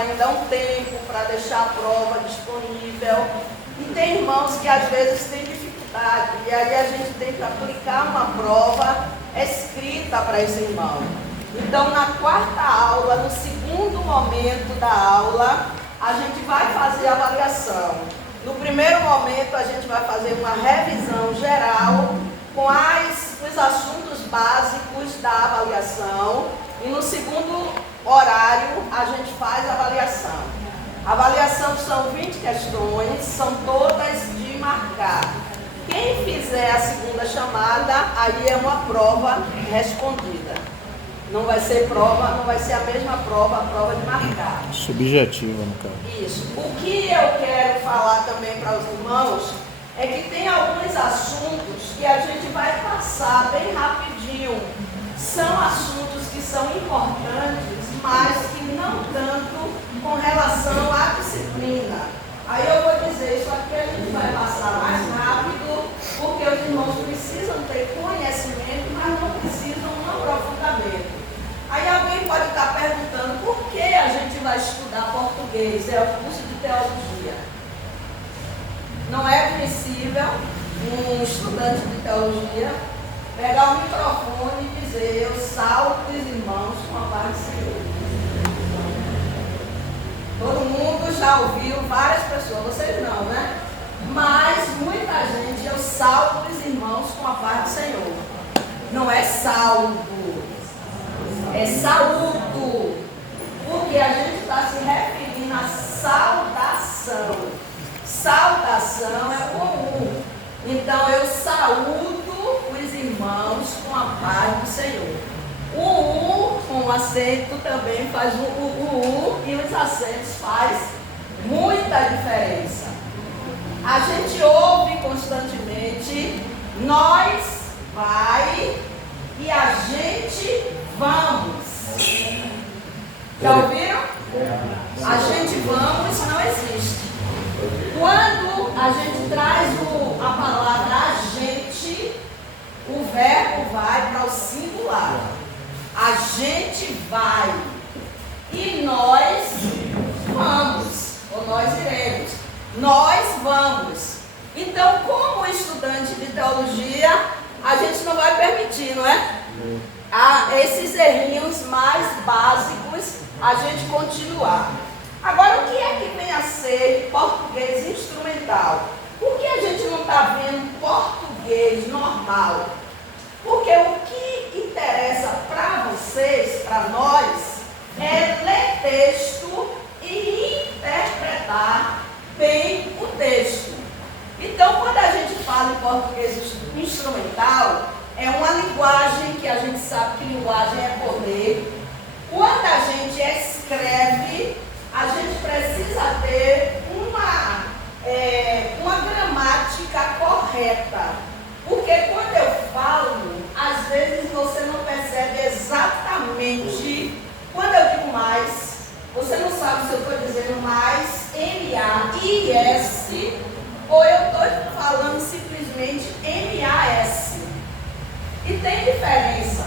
ainda um tempo para deixar a prova disponível. E tem irmãos que às vezes têm dificuldade, e aí a gente tem que aplicar uma prova escrita para esse irmão. Então, na quarta aula, no segundo momento da aula, a gente vai fazer a avaliação. No primeiro momento, a gente vai fazer uma revisão geral com os assuntos básicos da avaliação. E no segundo horário, a gente faz a avaliação. A avaliação são 20 questões, são todas de marcar. Quem fizer a segunda chamada, aí é uma prova respondida. Não vai ser prova, não vai ser a mesma prova, a prova de marcar. Subjetiva, no caso. Isso. O que eu quero falar também para os irmãos é que tem alguns assuntos que a gente vai passar bem rapidinho. São assuntos que são importantes, mas que não tanto com relação à disciplina. Aí eu vou dizer, isso aqui a gente vai passar mais rápido, porque os irmãos precisam ter conhecimento, mas não precisam um aprofundamento. Aí alguém pode estar perguntando por que a gente vai estudar português, é o curso de teologia. Não é admissível um estudante de teologia pegar o microfone e dizer, eu salvo os irmãos com a paz do Senhor. Todo mundo já ouviu, várias pessoas, vocês não, né? Mas muita gente, eu salvo os irmãos com a paz do Senhor. Não é salvo, é saúdo, porque a gente está se referindo à saudação. Saudação é comum. Então eu saúdo os irmãos com a paz do Senhor. O U com o acento também faz o U e os acentos faz muita diferença. A gente ouve constantemente, nós vai e a gente vamos. Já ouviram? A gente vamos não existe. Quando a gente traz a palavra a gente, o verbo vai para o singular. A gente vai e nós vamos, ou nós iremos. Nós vamos. Então, como estudante de teologia, a gente não vai permitir, não é? Esses errinhos mais básicos, a gente continuar. Agora, o que é que vem a ser português instrumental? Por que a gente não está vendo português normal? Porque o que interessa para vocês, para nós, é ler texto e interpretar bem o texto. Então, quando a gente fala em português instrumental, é uma linguagem que a gente sabe que linguagem é poder. Quando a gente escreve, a gente precisa ter uma gramática correta. Porque quando eu falo, às vezes você não percebe exatamente. Quando eu digo mais, você não sabe se eu estou dizendo mais, M-A-I-S, ou eu estou falando simplesmente M-A-S. E tem diferença.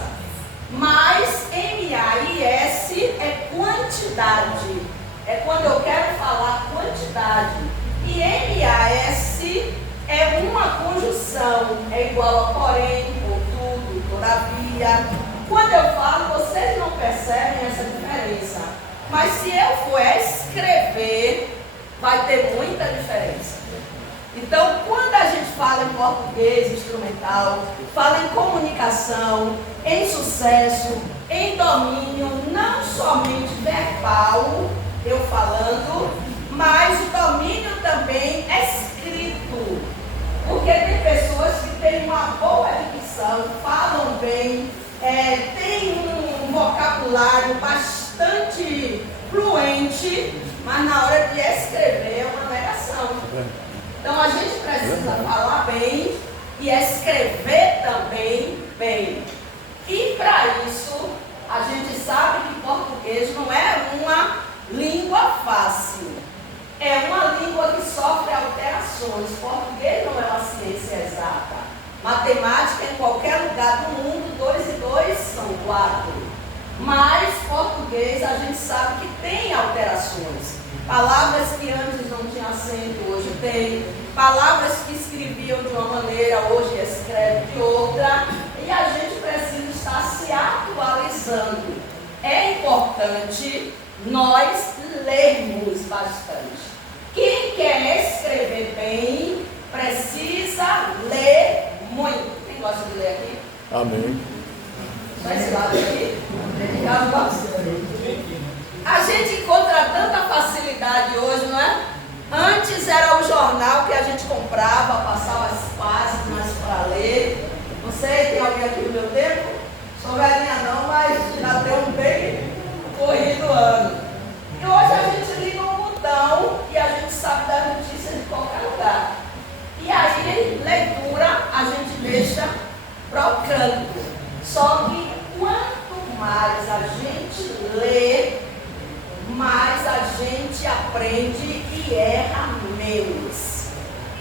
Mais M-A-I-S é quantidade. É quando eu quero falar quantidade. E M-A-S é uma conjunção. É igual a porém, contudo, todavia. Quando eu falo, vocês não percebem essa diferença. Mas se eu for escrever, vai ter muita diferença. Então, quando a gente fala em português instrumental, fala em comunicação, em sucesso, em domínio, não somente verbal, eu falando, mas o domínio também escrito. Porque tem pessoas que têm uma boa dicção, falam bem, têm um vocabulário bastante fluente, mas na hora de escrever é uma negação. Então a gente precisa falar bem e escrever também bem. E para isso, a gente sabe que português não é uma língua fácil. É uma língua que sofre alterações. Português não é uma ciência exata. Matemática, em qualquer lugar do mundo, 2 e 2 são 4. Mas português a gente sabe que tem alterações. Palavras que antes não tinham acento, hoje tem. Palavras que escreviam de uma maneira, hoje escreve de outra. E a gente precisa estar se atualizando. É importante nós lermos bastante. Quem quer escrever bem, precisa ler muito. Quem gosta de ler aqui? Amém. Vai esse lado aqui? A gente encontra tanta facilidade hoje, não é? Antes era o jornal que a gente comprava, passava as páginas para ler. Não sei, tem alguém aqui no meu tempo? Sou velhinha não, mas já tem um bem corrido ano. E hoje a gente liga um botão e a gente sabe das notícias de qualquer lugar. E aí, leitura, a gente deixa para o canto. Só que quanto mais a gente lê, mais a gente aprende e erra menos.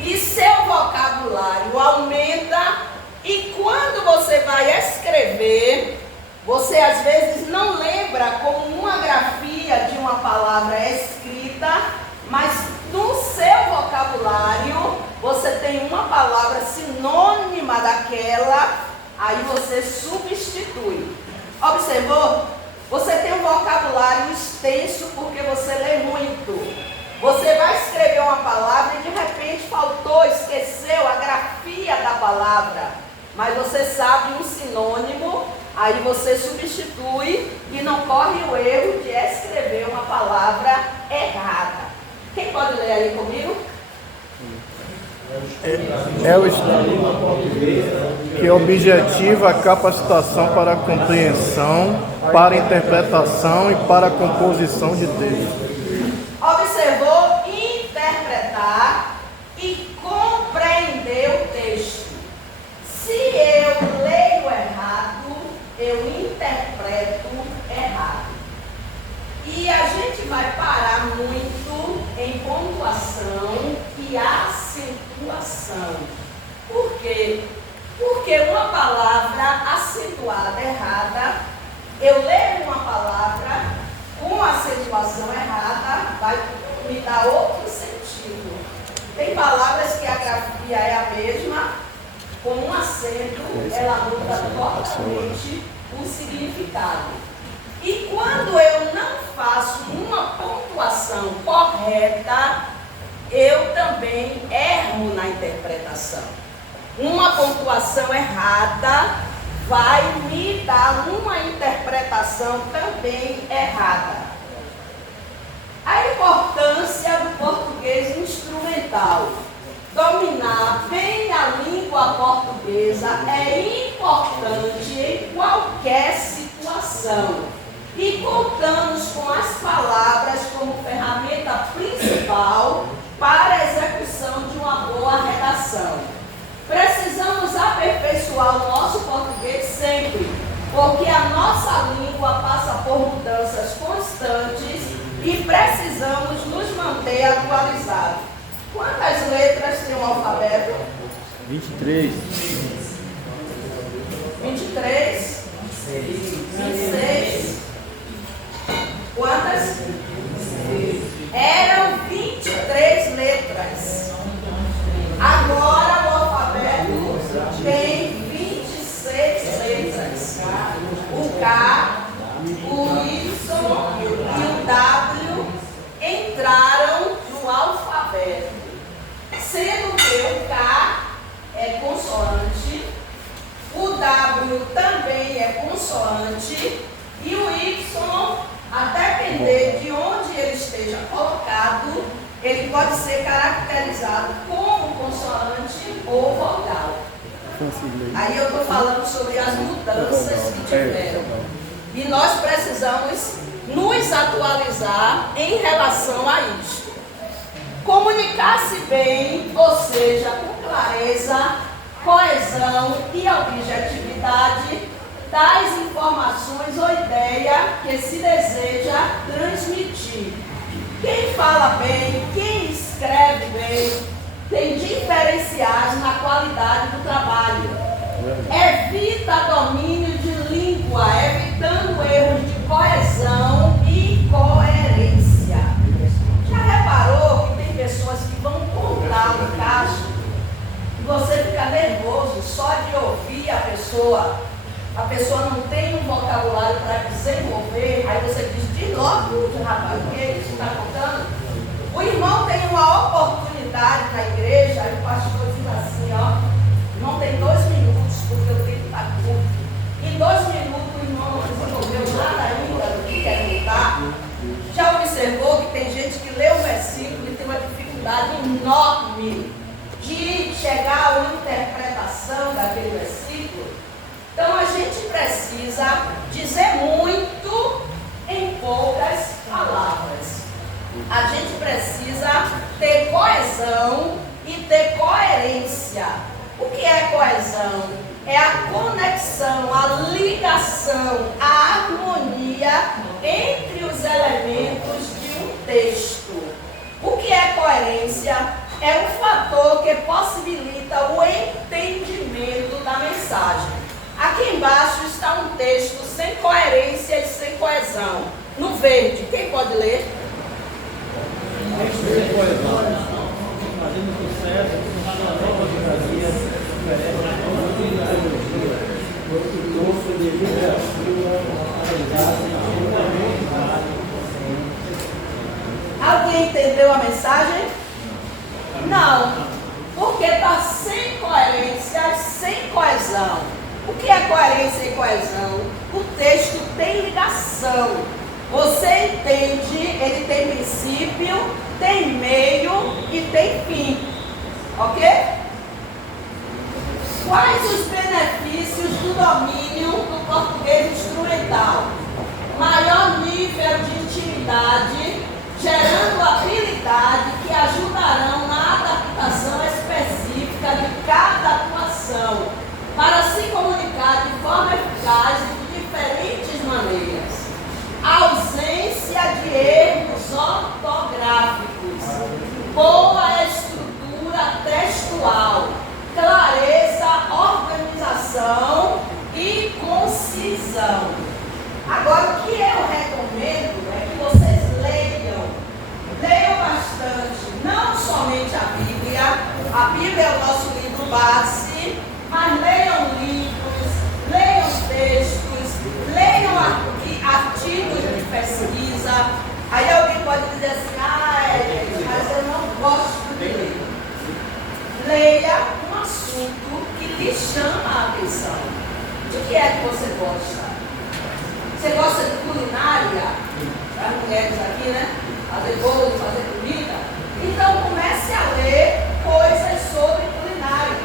E seu vocabulário aumenta. E quando você vai escrever, você às vezes não lembra como uma grafia de uma palavra escrita, mas no seu vocabulário você tem uma palavra sinônima daquela, aí você substitui. Observou? Você tem um vocabulário extenso porque você lê muito. Você vai escrever uma palavra e de repente faltou, esqueceu a grafia da palavra. Mas você sabe um sinônimo, aí você substitui e não corre o erro de escrever uma palavra errada. Quem pode ler aí comigo? É o estudo que objetiva a capacitação para a compreensão, para a interpretação e para a composição de texto. Observou? Interpretar e compreender o texto. Se eu leio errado, eu interpreto errado. E a gente vai parar muito em pontuação e acentuação. Por quê? Porque uma palavra acentuada errada, eu leio uma palavra com acentuação errada, vai me dar outro sentido. Tem palavras que a grafia é a mesma, com um acento, ela muda totalmente o significado. E quando eu não faço uma pontuação correta, eu também erro na interpretação. Uma pontuação errada vai me dar uma interpretação também errada. A importância do português instrumental. Dominar bem a língua portuguesa é importante em qualquer situação. E contamos com as palavras como ferramenta principal para a execução de uma boa redação. Precisamos aperfeiçoar o nosso português sempre, porque a nossa língua passa por mudanças constantes e precisamos nos manter atualizados. Quantas letras tem o alfabeto? 23. 23? 26? Quantas? Eram 23 letras. Agora o alfabeto tem 26 letras. O K, o Y e o W entraram no alfabeto. Sendo que o K é consoante, o W também é consoante e o Y, a depender de onde ele esteja colocado, ele pode ser caracterizado como consoante ou vogal. Aí eu estou falando sobre as mudanças que tiveram. E nós precisamos nos atualizar em relação a isso. Comunicar-se bem, ou seja, com clareza, coesão e objetividade das informações ou ideia que se deseja transmitir. Quem fala bem, quem escreve bem, tem diferenciais na qualidade do trabalho. Evita domínio de língua, evitando erros de irmão tem uma oportunidade na igreja, aí o pastor diz assim, ó, não tem 2 minutos, porque o tempo está curto. Em 2 minutos o irmão não desenvolveu nada ainda do que quer contar. Já observou que tem gente que lê o versículo e tem uma dificuldade enorme de chegar a uma interpretação daquele versículo? Então a gente precisa dizer muito em poucas palavras. A gente precisa ter coesão e ter coerência. O que é coesão? É a conexão, a ligação, a harmonia entre os elementos de um texto. O que é coerência? É um fator que possibilita o entendimento da mensagem. Aqui embaixo está um texto sem coerência e sem coesão. No verde, quem pode ler? Fazendo sucesso, uma nova democracia, Alguém entendeu a mensagem? Não, porque está sem coerência, sem coesão. O que é coerência e coesão? O texto tem ligação. Você entende, ele tem princípio, tem meio e tem fim. Ok? Quais os benefícios do domínio do português instrumental? Maior nível de intimidade, gerando habilidade que ajudarão na adaptação específica de cada atuação, para se comunicar de forma eficaz e de diferentes maneiras. Ausência de erros ortográficos, boa estrutura textual, clareza, organização e concisão. Agora, o que eu recomendo é que vocês leiam bastante, não somente a Bíblia é o nosso livro base, mas leiam livros, leiam textos, leiam artigos de pesquisa. Aí alguém pode dizer assim, mas eu não gosto de ler. Leia um assunto que lhe chama a atenção. De que é que você gosta? Você gosta de culinária? As mulheres aqui, né? Fazer bolo, fazer comida. Então comece a ler coisas sobre culinária.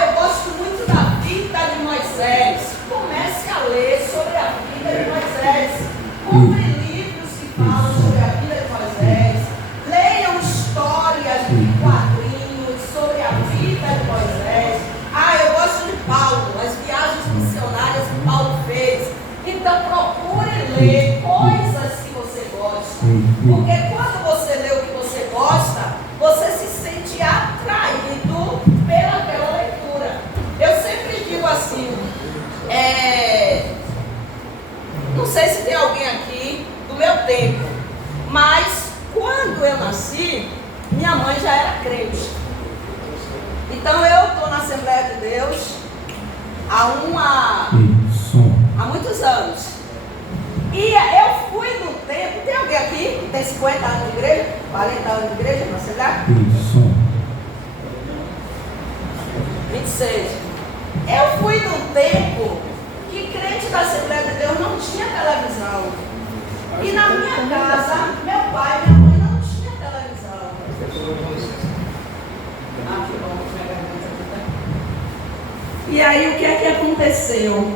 Eu gosto muito da vida de Moisés. Comece a ler sobre a vida de Moisés. Compre livros que falam sobre a vida de Moisés. Leiam histórias de quadrinhos sobre a vida de Moisés. Eu gosto de Paulo, as viagens missionárias que Paulo fez. Então procure ler coisas que você gosta. Porque quando você lê o que você gosta, você se sente atraído pelaquela leitura. Eu sempre digo assim, não sei se tem alguém aqui do meu tempo, mas quando eu nasci, minha mãe já era crente. Então eu estou na Assembleia de Deus há muitos anos. E eu fui no tempo, tem alguém aqui que tem 50 anos de igreja, 40 anos de igreja na Assembleia? 26. Eu fui num tempo que crente da Assembleia de Deus não tinha televisão. E na minha casa, meu pai e minha mãe não tinham televisão. Que bom. E aí o que é que aconteceu?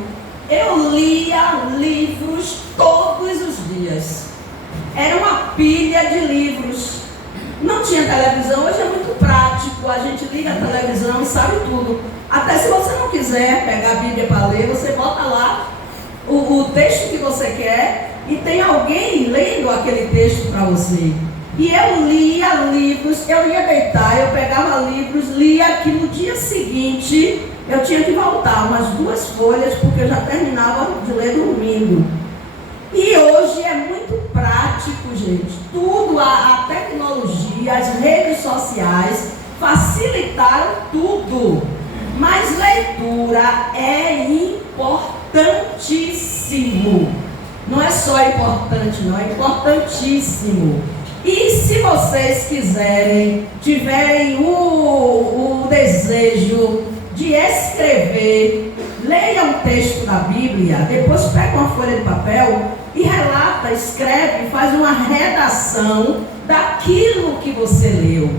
Eu lia livros todos os dias. Era uma pilha de livros. Não tinha televisão, hoje é muito prático. A gente liga a televisão e sabe tudo. Até se você não quiser pegar a Bíblia para ler, você bota lá o texto que você quer e tem alguém lendo aquele texto para você. E eu lia livros, eu ia deitar, eu pegava livros, lia que no dia seguinte eu tinha que voltar umas 2 folhas, porque eu já terminava de ler domingo. E hoje é muito prático, gente. Tudo, a tecnologia, as redes sociais facilitaram tudo. Mas leitura é importantíssimo. Não é só importante, não, é importantíssimo. E se vocês quiserem, tiverem o desejo de escrever, leia um texto da Bíblia, depois pega uma folha de papel e relata, escreve, faz uma redação daquilo que você leu.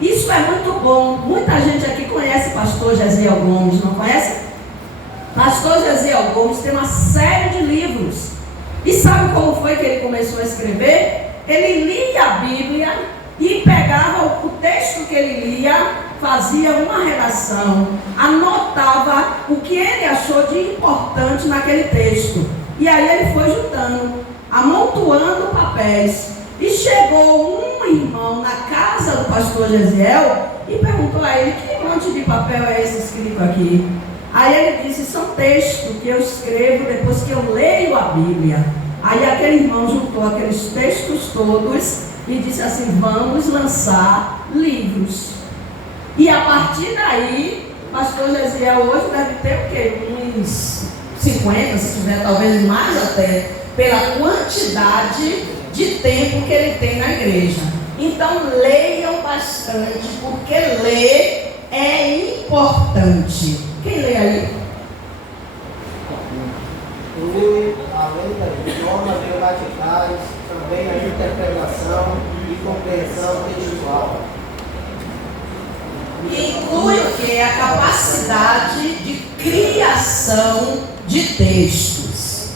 Isso é muito bom. Muita gente aqui conhece o pastor Gesiel Gomes, não conhece? Pastor Gesiel Gomes tem uma série de livros. E sabe como foi que ele começou a escrever? Ele lia a Bíblia e pegava o texto que ele lia, fazia uma redação, anotava o que ele achou de importante naquele texto. E aí ele foi juntando, amontoando papéis. E chegou um irmão na casa do pastor Gesiel e perguntou a ele: que monte de papel é esse escrito aqui? Aí ele disse: são textos que eu escrevo depois que eu leio a Bíblia. Aí aquele irmão juntou aqueles textos todos e disse assim: vamos lançar livros. E a partir daí, o pastor Gesiel hoje deve ter o quê? Uns 50, se tiver talvez mais até, pela quantidade de tempo que ele tem na igreja. Então leiam bastante, porque ler é importante. Quem lê aí? Além das normas gramaticais, também a interpretação e compreensão textual. Inclui o que? A capacidade de criação de textos.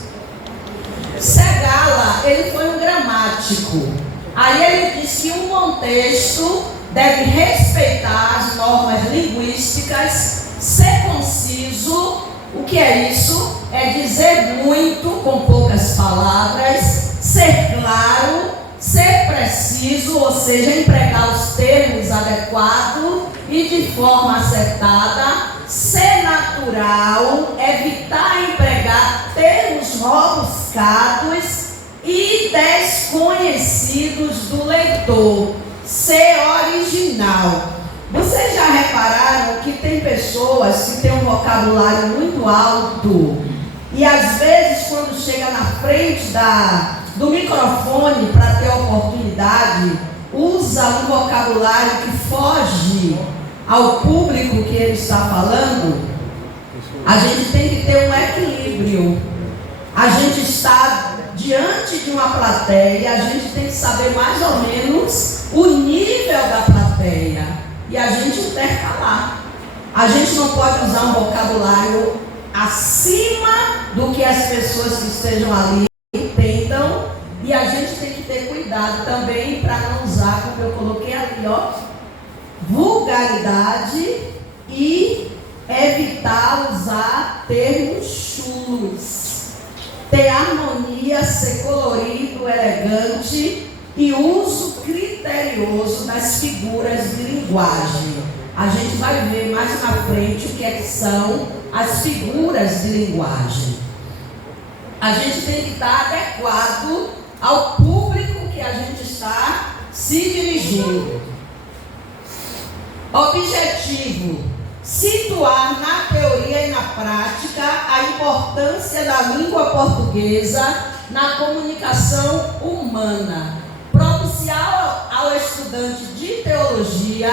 Segala, ele foi um gramático. Aí ele disse que um bom texto deve respeitar as normas linguísticas, ser conciso. O que é isso? É dizer muito com poucas palavras, ser claro, ser preciso, ou seja, empregar os termos adequados e de forma acertada, ser natural, evitar empregar termos rebuscados e desconhecidos do leitor, ser original. Vocês já repararam que tem pessoas que têm um vocabulário muito alto e às vezes quando chega na frente do microfone para ter oportunidade, usa um vocabulário que foge ao público que ele está falando? A gente tem que ter um equilíbrio. A gente está diante de uma plateia, a gente tem que saber mais ou menos o nível da plateia. E a gente intercalar. A gente não pode usar um vocabulário acima do que as pessoas que estejam ali entendam. E a gente tem que ter cuidado também para não usar, como eu coloquei ali, ó, vulgaridade e evitar usar termos chulos. Ter harmonia, ser colorido, elegante e uso criterioso das figuras de linguagem. A gente vai ver mais na frente o que é que são as figuras de linguagem. A gente tem que estar adequado ao público que a gente está se dirigindo. Objetivo: situar na teoria e na prática a importância da língua portuguesa na comunicação humana. Propiciar ao estudante de teologia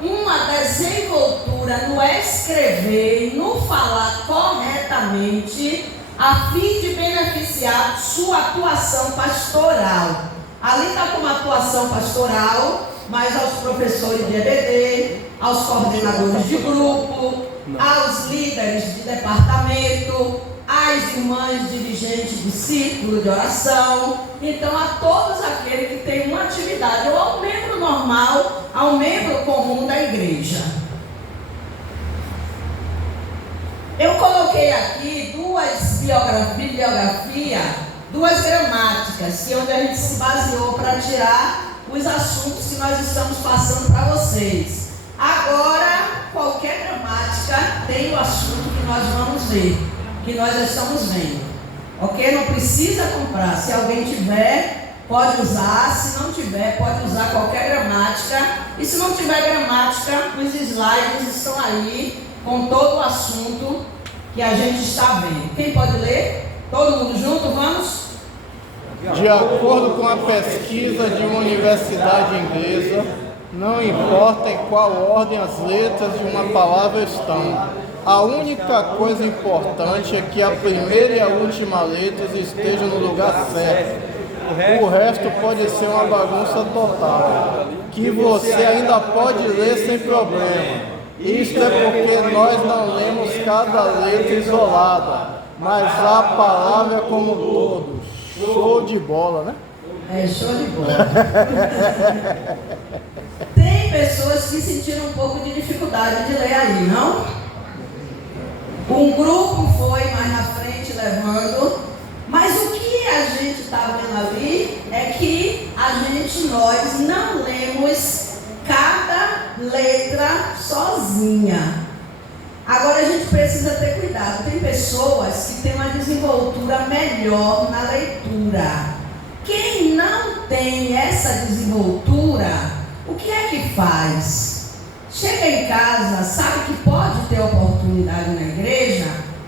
uma desenvoltura no escrever e no falar corretamente, a fim de beneficiar sua atuação pastoral. Ali está como atuação pastoral, mas aos professores de EBD, aos coordenadores de grupo, aos líderes de departamento, às irmãs dirigentes do círculo de oração. Então, a todos aqueles que têm uma atividade, ou ao membro normal, ao membro comum da igreja. Eu coloquei aqui duas bibliografias, duas gramáticas, onde a gente se baseou para tirar os assuntos que nós estamos passando para vocês. Agora, qualquer gramática tem o assunto que nós vamos ver, que nós estamos vendo, ok? Não precisa comprar. Se alguém tiver, pode usar. Se não tiver, pode usar qualquer gramática. E se não tiver gramática, os slides estão aí com todo o assunto que a gente está vendo. Quem pode ler? Todo mundo junto? Vamos? De acordo com a pesquisa de uma universidade inglesa, não importa em qual ordem as letras de uma palavra estão. A única coisa importante é que a primeira e a última letras estejam no lugar certo. O resto pode ser uma bagunça total, que você ainda pode ler sem problema. Isto é porque nós não lemos cada letra isolada, mas a palavra como um todo. Show de bola, né? É, show de bola. Tem pessoas que sentiram um pouco de dificuldade de ler aí, não? Um grupo foi mais na frente levando, mas o que a gente está vendo ali é que nós não lemos cada letra sozinha. Agora a gente precisa ter cuidado. Tem pessoas que têm uma desenvoltura melhor na leitura. Quem não tem essa desenvoltura, o que é que faz? Chega em casa, sabe que pode ter oportunidade na igreja,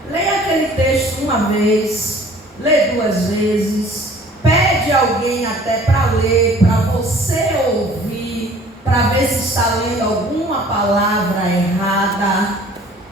lê aquele texto uma vez, lê 2 vezes, pede alguém até para ler, para você ouvir, para ver se está lendo alguma palavra errada.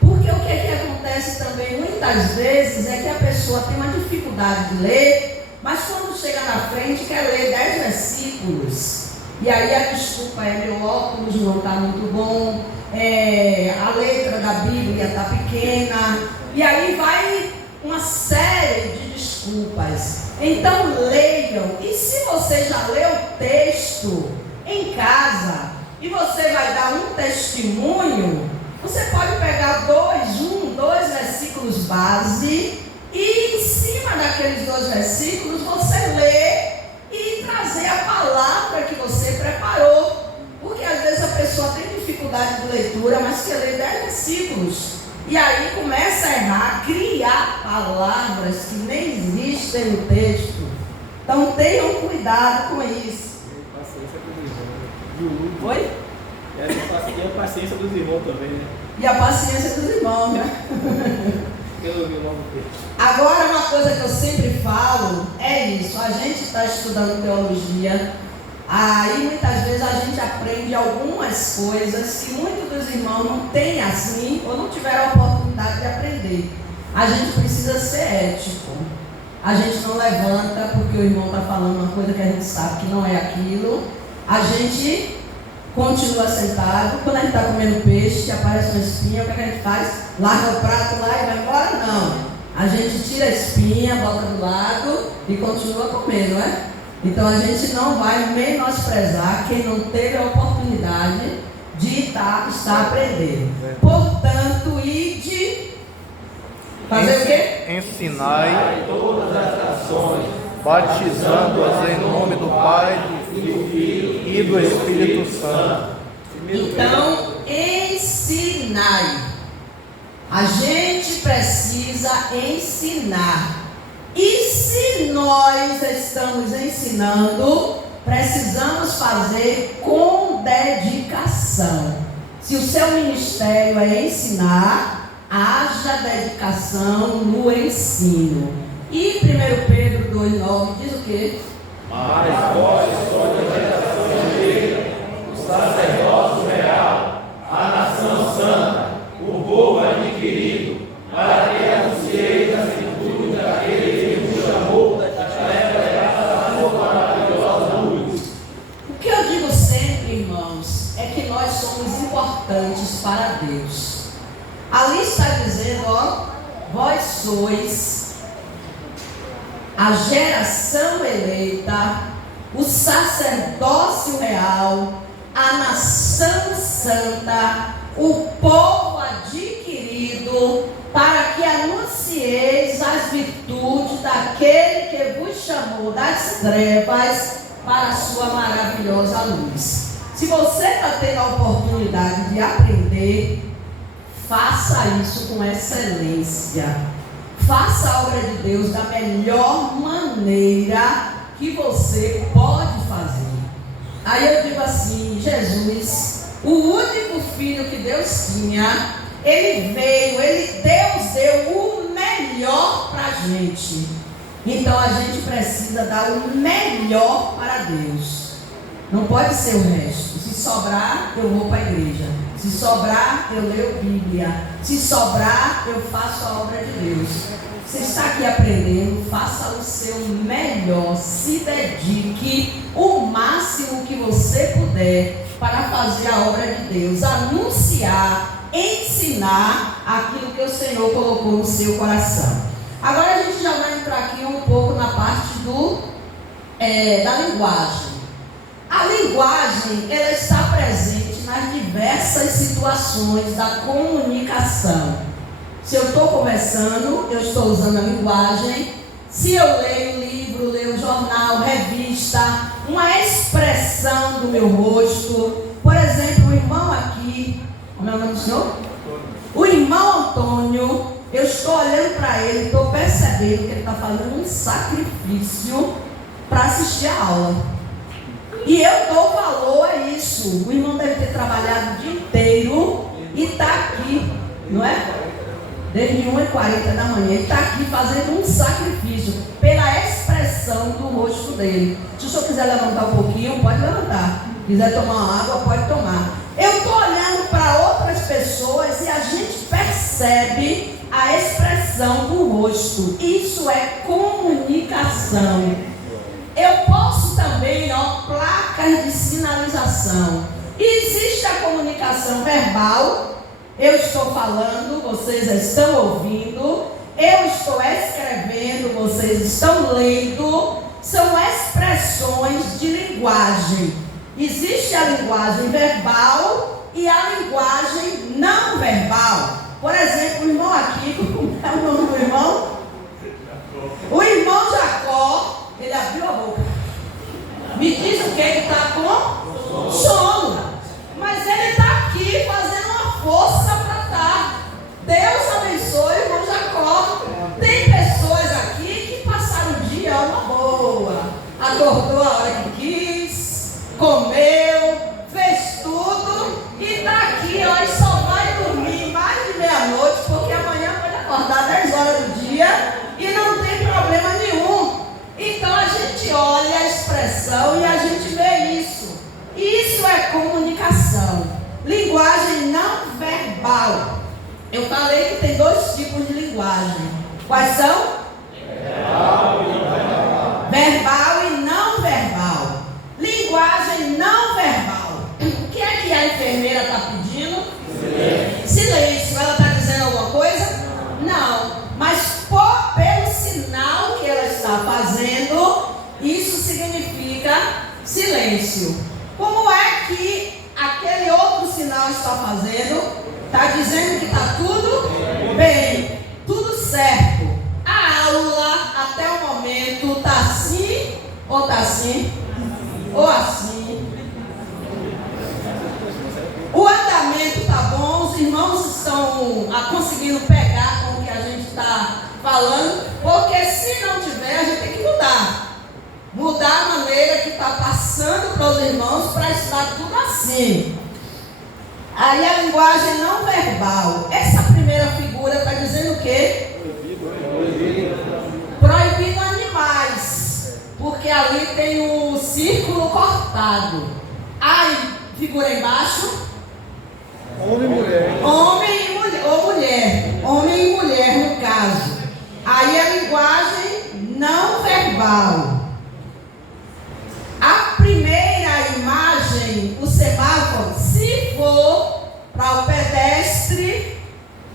Porque o que é que acontece também muitas vezes é que a pessoa tem uma dificuldade de ler, mas quando chega na frente quer ler 10 versículos. E aí a desculpa é: meu óculos não está muito bom, a letra da Bíblia está pequena, e aí vai uma série de desculpas. Então leiam, e se você já leu o texto em casa e você vai dar um testemunho, você pode pegar 2 versículos base e em cima daqueles 2 versículos você lê e trazer a palavra que você preparou. Porque às vezes a pessoa tem dificuldade de leitura, mas quer ler 10 versículos. E aí começa a errar, criar palavras que nem existem no texto. Então tenham cuidado com isso. Paciência dos irmãos. Oi? E a paciência dos irmãos também, né? E a paciência dos irmãos, né? Eu vi logo o texto. Agora, uma coisa que eu sempre falo é isso: a gente está estudando teologia, aí muitas vezes a gente aprende algumas coisas que muitos dos irmãos não têm assim, ou não tiveram a oportunidade de aprender. A gente precisa ser ético. A gente não levanta porque o irmão está falando uma coisa que a gente sabe que não é aquilo. A gente continua sentado. Quando a gente está comendo peixe, aparece uma espinha, o que a gente faz? Larga o prato lá e vai embora? Não. A gente tira a espinha, bota do lado e continua comendo, né? Então a gente não vai menosprezar quem não teve a oportunidade de estar aprendendo. Portanto, ide fazer o quê? Ensinai todas as nações, batizando-as em nome do Pai, do Filho e do Espírito Santo. Então, ensinai. A gente precisa ensinar. E se nós estamos ensinando, precisamos fazer com dedicação. Se o seu ministério é ensinar, haja dedicação no ensino. E 1 Pedro 2,9 diz o quê? Mas vós sois a geração eleita, o sacerdócio real, a nação santa, o povo adquirido, para que anuncieis as virtudes daquele que vos chamou da treva à sua maravilhosa luz. O que eu digo sempre, irmãos, é que nós somos importantes para Deus. Ali está dizendo, vós sois a geração eleita, o sacerdócio real, a nação santa, o povo adquirido, para que anuncieis as virtudes daquele que vos chamou das trevas para a sua maravilhosa luz. Se você está tendo a oportunidade de aprender, faça isso com excelência. Faça a obra de Deus da melhor maneira que você pode fazer. Aí eu digo assim: Jesus, o único filho que Deus tinha, ele veio, Deus deu o melhor para a gente. Então a gente precisa dar o melhor para Deus. Não pode ser o resto. Se sobrar, eu vou para a igreja. Se sobrar, eu leio Bíblia. Se sobrar, eu faço a obra de Deus. Você está aqui aprendendo, faça o seu melhor, se dedique o máximo que você puder para fazer a obra de Deus, anunciar, ensinar aquilo que o Senhor colocou no seu coração. Agora a gente já vai entrar aqui um pouco na parte da linguagem. A linguagem, ela está presente nas diversas situações da comunicação. Se eu estou conversando, eu estou usando a linguagem. Se eu leio livro, leio jornal, revista, uma expressão do meu rosto. Por exemplo, o irmão aqui, como é o nome do senhor? O irmão Antônio, eu estou olhando para ele, estou percebendo que ele está fazendo um sacrifício para assistir a aula. E eu dou valor a isso. O irmão deve ter trabalhado o dia inteiro e está aqui, não é? Desde 1h40 da manhã, ele está aqui fazendo um sacrifício pela expressão do rosto dele. Se o senhor quiser levantar um pouquinho, pode levantar. Se quiser tomar uma água, pode tomar. Eu estou olhando para outras pessoas e a gente percebe a expressão do rosto. Isso é comunicação. Eu posso também, placas de sinalização. Existe a comunicação verbal. Eu estou falando, vocês estão ouvindo. Eu estou escrevendo, vocês estão lendo. São expressões de linguagem. Existe a linguagem verbal e a linguagem não verbal. Por exemplo, o irmão aqui, como é o nome do irmão? O irmão Jacó, ele abriu a boca. Me diz o que ele está com? Sono. Mas ele está aqui fazendo uma força para estar. Deus abençoe o irmão Jacó. Tem pessoas aqui que passaram o dia uma boa. Acordou a hora que quis, comeu, fez tudo e está aqui, ó, e só vai dormir mais de meia-noite, porque amanhã pode acordar 10 horas do dia e não tem problema nenhum. Então a gente olha a expressão e a gente vê isso. Isso é comunicação. Linguagem não verbal. Eu falei que tem 2 tipos de linguagem. Quais são? Verbal e não verbal. Linguagem não verbal. O que é que a enfermeira está pedindo? Silêncio. Ela está dizendo alguma coisa? Não. Mas pelo sinal que ela está fazendo, isso significa silêncio. Como é que aquele outro sinal está fazendo? Está dizendo que está tudo bem, tudo certo. A aula, até o momento, está assim, ou está assim, ou assim. O andamento está bom, os irmãos estão conseguindo pegar com o que a gente está falando, porque se não tiver, a gente tem que mudar. Mudar a maneira que está passando para os irmãos para estar tudo assim. Aí a linguagem não verbal. Essa primeira figura está dizendo o quê? Proibido animais. Porque ali tem um círculo cortado. A figura embaixo? Homem e mulher. Homem e mulher, ou mulher. Homem e mulher, no caso. Aí a linguagem não verbal. A primeira imagem, o semáforo, se for para o pedestre,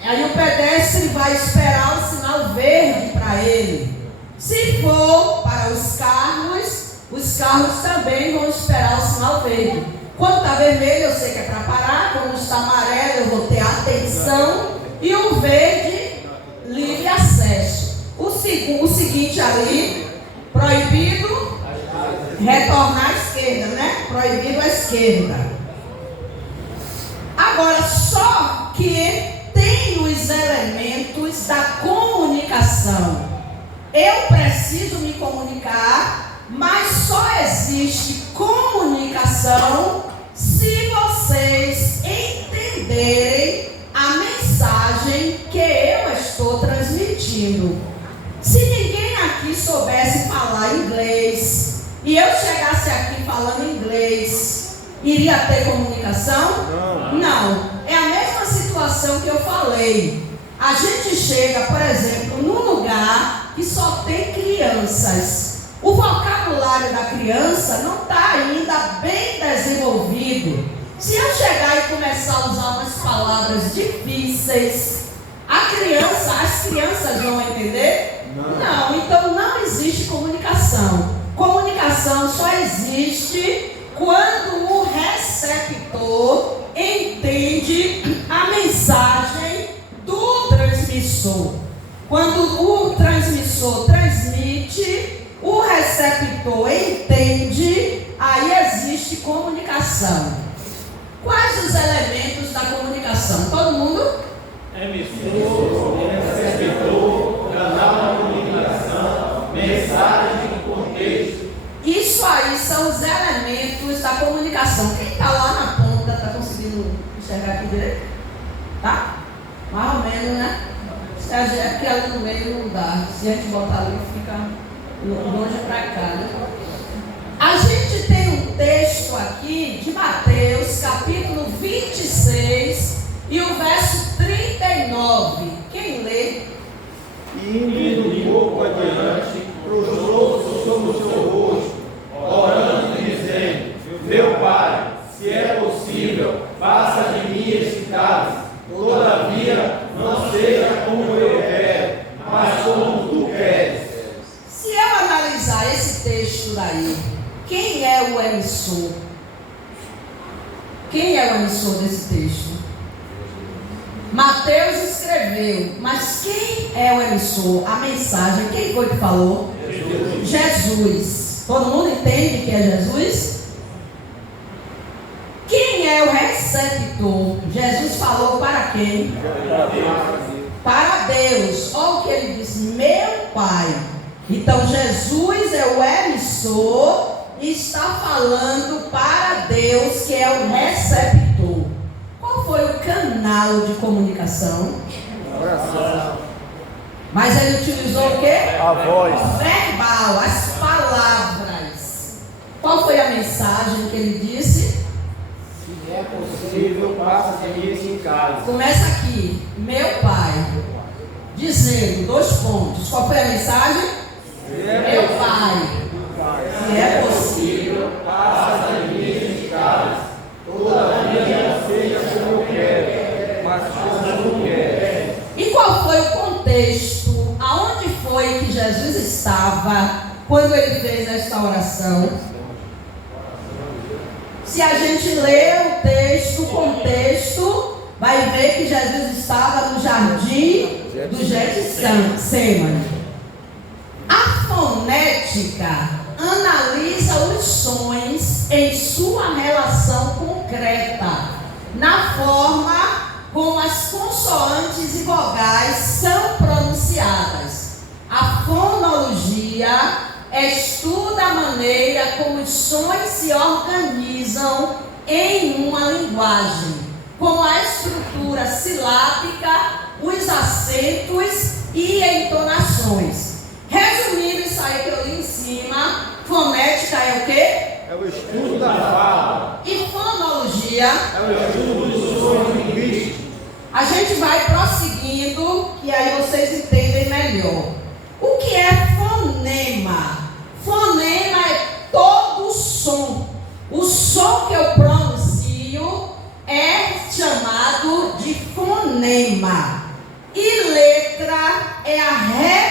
aí o pedestre vai esperar o sinal verde para ele. Se for para os carros também vão esperar o sinal verde. Quando está vermelho, eu sei que é para parar. Quando está amarelo, eu vou ter atenção. E o verde, livre acesso. O seguinte ali, proibido retornar à esquerda, né? Proibido à esquerda. Agora, só que tem os elementos da comunicação. Eu preciso me comunicar, mas só existe comunicação se vocês entenderem a mensagem que eu estou transmitindo. Se ninguém aqui souber ia ter comunicação? Não. É a mesma situação que eu falei. A gente chega, por exemplo, num lugar que só tem crianças. O vocabulário da criança não está ainda bem desenvolvido. Se eu chegar e começar a usar umas palavras difíceis, as crianças vão entender? Não. Então não existe comunicação. Comunicação só existe quando o receptor entende a mensagem do transmissor. Quando o transmissor transmite, o receptor entende, aí existe comunicação. Quais os elementos da comunicação? Todo mundo? Emissor, receptor, canal de comunicação, mensagem e contexto. Isso aí são os elementos da comunicação. Quem está lá na ponta está conseguindo enxergar aqui direito? Tá? Mais ou menos, né? É porque ali no meio não dá. Se a gente botar ali, fica longe para cá, né? A gente tem um texto aqui de Mateus, capítulo 26 e o verso 39. Quem lê? Indo um pouco adiante, prostrou-se sobre o seu rosto, orando e dizendo: Meu Pai, se é possível, passa de mim este cálice. Todavia, não seja como eu quero, mas como tu queres. Se eu analisar esse texto daí, quem é o emissor? Quem é o emissor desse texto? Mateus escreveu, mas quem é o emissor? A mensagem, quem foi que falou? Jesus. Todo mundo entende que é Jesus? Quem é o receptor? Jesus falou para quem? Para Deus. Olha o que ele diz: meu Pai. Então Jesus é o emissor e está falando para Deus, que é o receptor. Qual foi o canal de comunicação? Oração. Mas ele utilizou o quê? A voz. Verbal, as palavras. Qual foi a mensagem que ele disse? Se é possível, passa de mim esse cálice. Começa aqui, meu Pai, dizendo, 2 pontos. Qual foi a mensagem? Meu Pai, se é possível, Passa de mim este cálice. Todavia, não seja como eu quero, mas como tu queres. E qual foi o contexto? Aonde foi que Jesus estava quando ele fez esta oração? Se a gente ler o texto, o contexto, vai ver que Jesus estava no jardim do Getsemane. A fonética analisa os sons em sua relação concreta, na forma como as consoantes e vogais são pronunciadas. A fonologia estuda a maneira como os sons se organizam em uma linguagem, como a estrutura silábica, os acentos e entonações. Resumindo isso aí que eu li em cima, fonética é o quê? É o estudo da fala. E fonologia É o estudo dos sons linguísticos. A gente vai prosseguindo e aí vocês entendem melhor. O que é fonema? Fonema é todo som. O som que eu pronuncio é chamado de fonema. E letra é a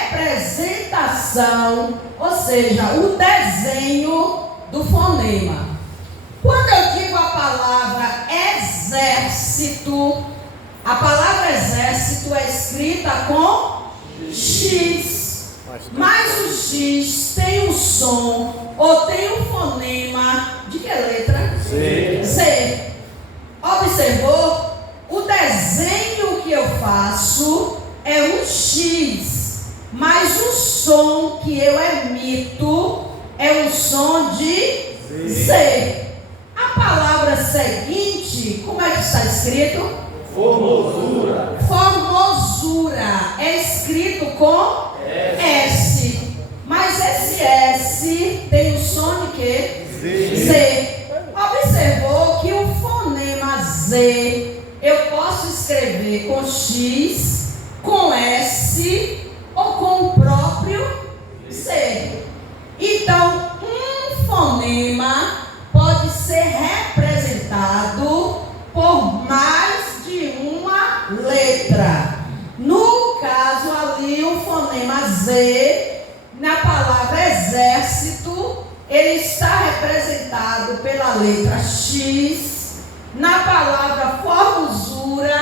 representação, ou seja, o desenho do fonema. Quando eu digo a palavra exército, a palavra exército é escrita com X, mas o X tem um som ou tem um fonema de que letra? C. C. Observou? O desenho que eu faço é um X, mas o som que eu emito é um som de Z. A palavra seguinte, como é que está escrito? Formosura. Formosura é escrito com S. Mas esse S tem o som de quê? Z. Observou que o Z, eu posso escrever com X, com S ou com o próprio Z. Então, um fonema pode ser representado por mais de uma letra. No caso ali, o fonema Z, na palavra exército, ele está representado pela letra X. Na palavra formosura,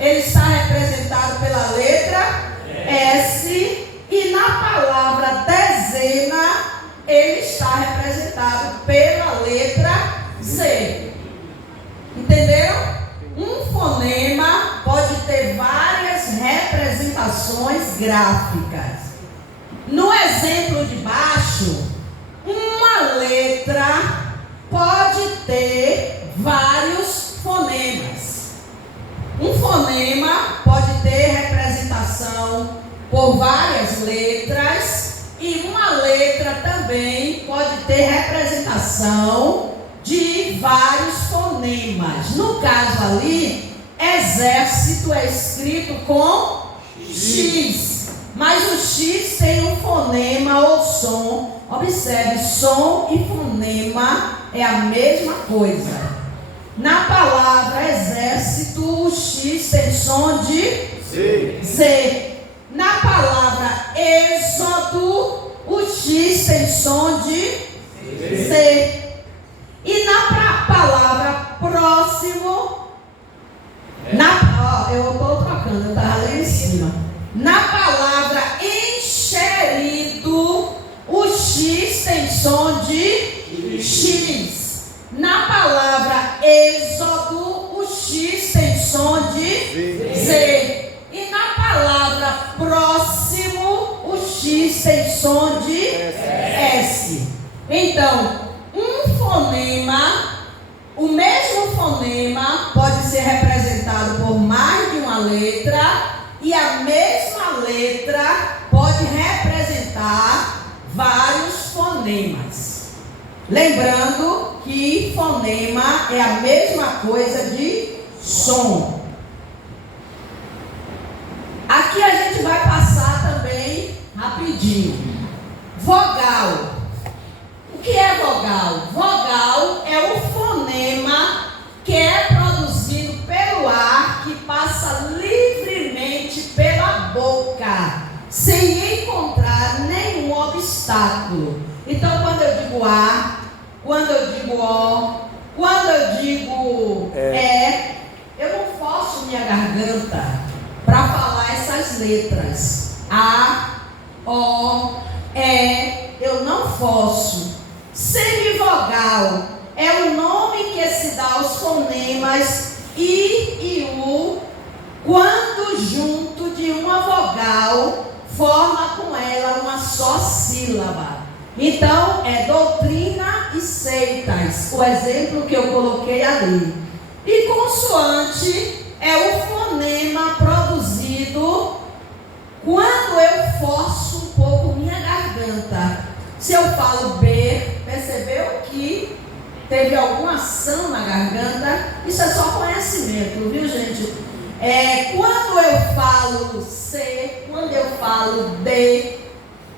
ele está representado pela letra S. E na palavra dezena, ele está representado pela letra Z. Entenderam? Um fonema pode ter várias representações gráficas. No exemplo de baixo, uma letra pode ter vários fonemas. Um fonema pode ter representação por várias letras, e uma letra também pode ter representação de vários fonemas. No caso ali, exército é escrito com X, mas o X tem um fonema ou som. Observe, som e fonema é a mesma coisa. Na palavra exército, o X tem som de Z. Na palavra êxodo, o X tem som de Z. E na palavra próximo, eu estou trocando, eu estava lá em cima. Na palavra encherido, o X tem som de X. Na palavra êxodo, o X tem som de Z. E na palavra próximo, o X tem som de S. Então, um fonema, o mesmo fonema pode ser representado por mais de uma letra, e a mesma letra pode representar vários fonemas. Lembrando que fonema é a mesma coisa de som. Aqui a gente vai passar também rapidinho. Vogal. O que é vogal? Vogal é o fonema que é produzido pelo ar, que passa livremente pela boca, sem encontrar nenhum obstáculo. Então, quando eu digo A, quando eu digo O, quando eu digo eu não forço minha garganta para falar essas letras. A, O, E, eu não forço. Semivogal é o nome que se dá aos fonemas I e U, quando junto de uma vogal forma com ela uma só sílaba. Então, é doutrina e seitas, o exemplo que eu coloquei ali. E consoante é o fonema produzido quando eu forço um pouco minha garganta. Se eu falo B, percebeu que teve alguma ação na garganta? Isso é só conhecimento, viu, gente? Quando eu falo C, quando eu falo D,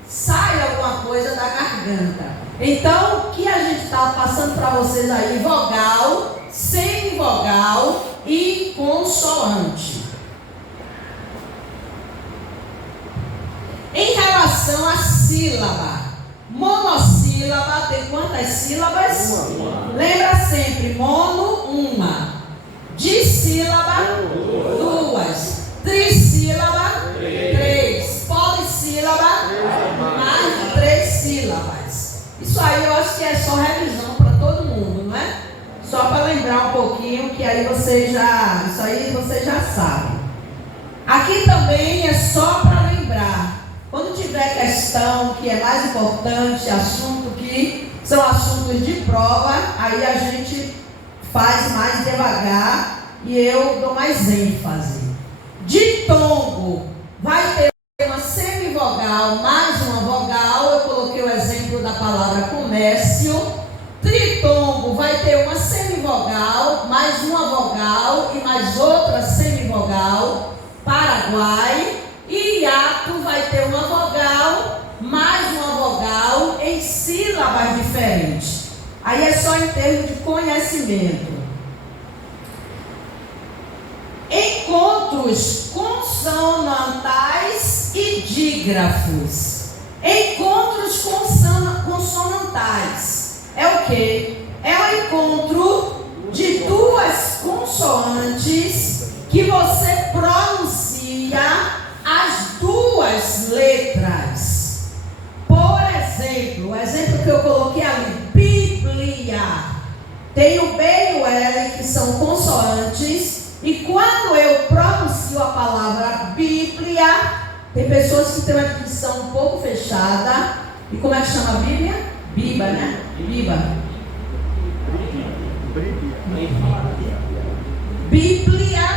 sai alguma coisa da garganta. Então, o que a gente está passando para vocês aí? Vogal, semivogal e consoante. Em relação à sílaba, monossílaba tem quantas sílabas? Uma. Lembra sempre, mono, uma. Dissílaba, duas. Trissílaba, três. Polissílaba, mais de 3 sílabas. Isso aí eu acho que é só revisão para todo mundo, não é? Só para lembrar um pouquinho, que aí isso aí você já sabe. Aqui também é só para lembrar. Quando tiver questão que é mais importante, assunto que são assuntos de prova, aí a gente faz mais devagar e eu dou mais ênfase. Ditongo vai ter uma semivogal mais uma vogal, eu coloquei o exemplo da palavra comércio. Tritongo vai ter uma semivogal mais uma vogal e mais outra semivogal, Paraguai, e hiato vai ter uma vogal, mais uma vogal em sílabas diferentes. Aí é só em termos de conhecimento. Encontros consonantais e dígrafos. Encontros consonantais é o quê? É o encontro de duas consoantes que você pronuncia as duas letras. Por exemplo, o exemplo que eu coloquei ali, Bíblia, tem o B e o L que são consoantes, e quando eu pronuncio a palavra Bíblia, tem pessoas que têm uma dicção um pouco fechada. E como é que chama a Bíblia? Biba, né? Biba. Bíblia.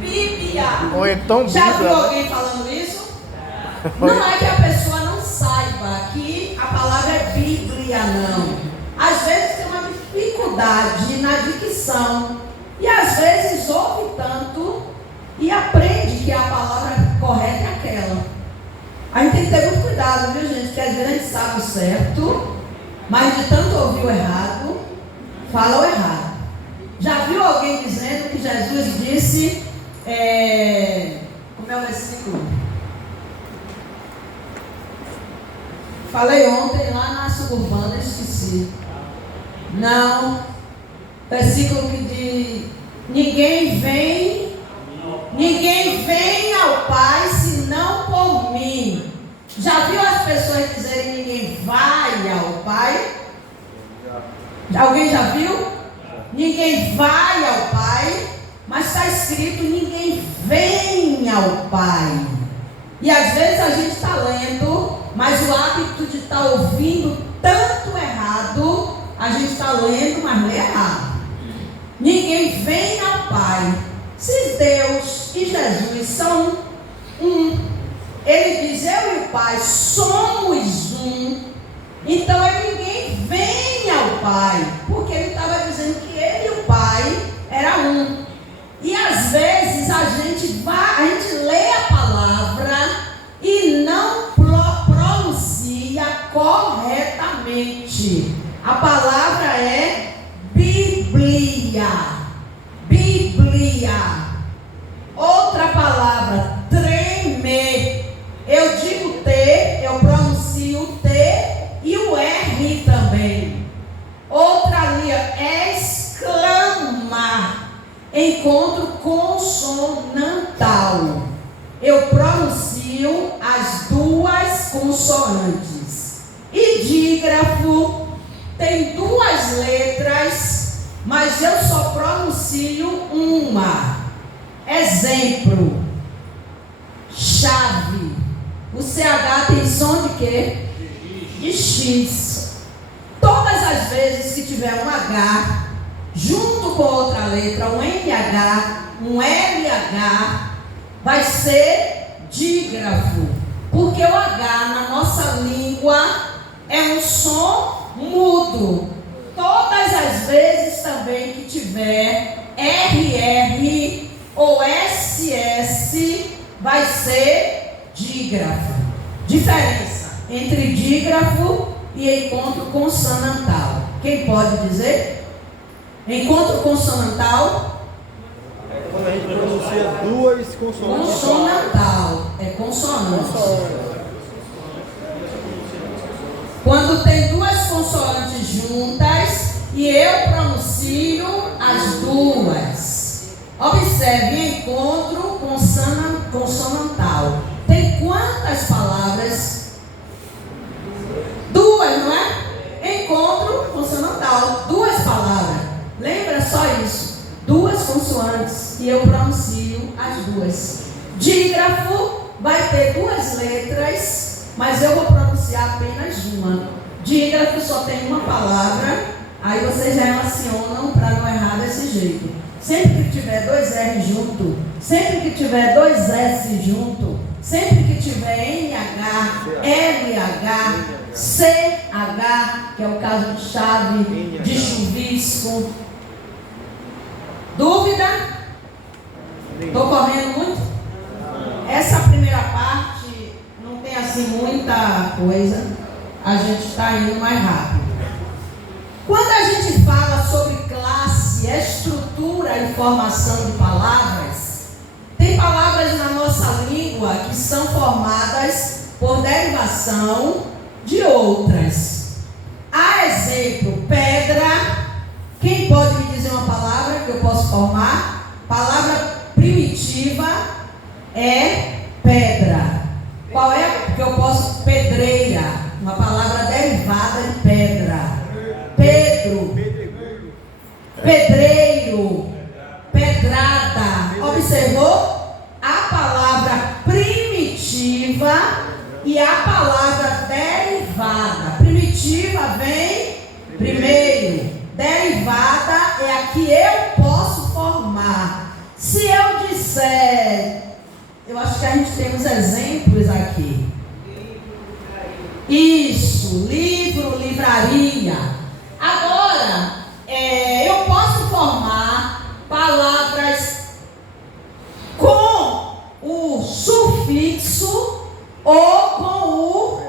Bíblia. Ou então Já viu Bíblia. alguém falando isso? Não é que a pessoa não saiba que a palavra é Bíblia, não. Às vezes tem uma dificuldade na dicção. E às vezes ouve tanto e aprende que a palavra correta é aquela. A gente tem que ter muito cuidado, viu, gente? Porque às vezes a gente sabe o certo, mas de tanto ouvir o errado, fala o errado. Já viu alguém dizendo que Jesus disse, como é o versículo? Falei ontem lá na suburbana, esqueci. Não. Versículo que diz: ninguém vem ao Pai senão por mim. Já viu as pessoas dizerem ninguém vai ao Pai? Alguém já viu? Ninguém vai ao Pai, mas está escrito ninguém vem ao Pai. E às vezes a gente está lendo, mas o hábito de estar ouvindo tanto errado, a gente está lendo, mas lê errado. Ninguém vem ao Pai. Se Deus e Jesus são um, ele diz, eu e o Pai somos um, então ninguém vem ao Pai, porque ele estava dizendo que ele e o Pai eram um. E às vezes a gente lê a palavra e não pronuncia corretamente. A palavra é Bíblia. Outra palavra, tremer. Eu digo T, eu pronuncio o T e o R também. Outra ali, exclamar. Encontro consonantal. Eu pronuncio as duas consoantes. E dígrafo tem duas letras, mas eu só pronuncio uma. Exemplo: chave. O CH tem som de quê? De X. Todas as vezes que tiver um H junto com outra letra, um NH, um LH, vai ser dígrafo, porque o H na nossa língua é um som mudo. Todas as vezes também que tiver RR ou SS, vai ser dígrafo. Diferença entre dígrafo e encontro consonantal. Quem pode dizer? Encontro consonantal? Quando a gente pronuncia duas consoantes. Consonantal. É consonante. Quando tem duas consoantes juntas e eu pronuncio as duas. Observe, encontro consonantal. Tem quantas palavras? Duas, não é? Encontro consonantal. Duas palavras. Lembra só isso? Duas consoantes e eu pronuncio as duas. Dígrafo vai ter duas letras, mas eu vou pronunciar apenas uma. Dígrafo só tem uma palavra, aí vocês já relacionam para não errar desse jeito. Sempre que tiver dois R junto, sempre que tiver dois S junto, sempre que tiver NH, LH, CH, que é o caso de chave, de chuvisco. Dúvida? Estou correndo muito? Essa primeira parte não tem assim muita coisa. A gente está indo mais rápido. Quando a gente fala sobre classe, estrutura e formação de palavras, tem palavras na nossa língua que são formadas por derivação de outras. A exemplo, pedra. Quem pode me dizer uma palavra que eu posso formar? Palavra primitiva é pedra. Qual é que eu posso? Pedreira. Uma palavra derivada de pedra. Pedro. Pedreiro. Pedrada. Observou? A palavra primitiva e a palavra derivada. Primitiva vem primeiro. Derivada é a que eu posso formar. Se eu disser, eu acho que a gente tem uns exemplos aqui. Isso, livro, livraria. Agora, eu posso formar palavras com o sufixo ou com o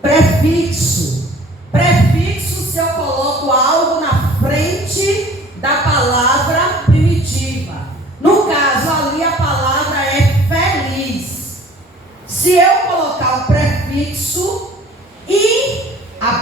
prefixo. Prefixo, se eu coloco algo na frente da palavra primitiva. No caso, ali a palavra é feliz. Se eu colocar o prefixo e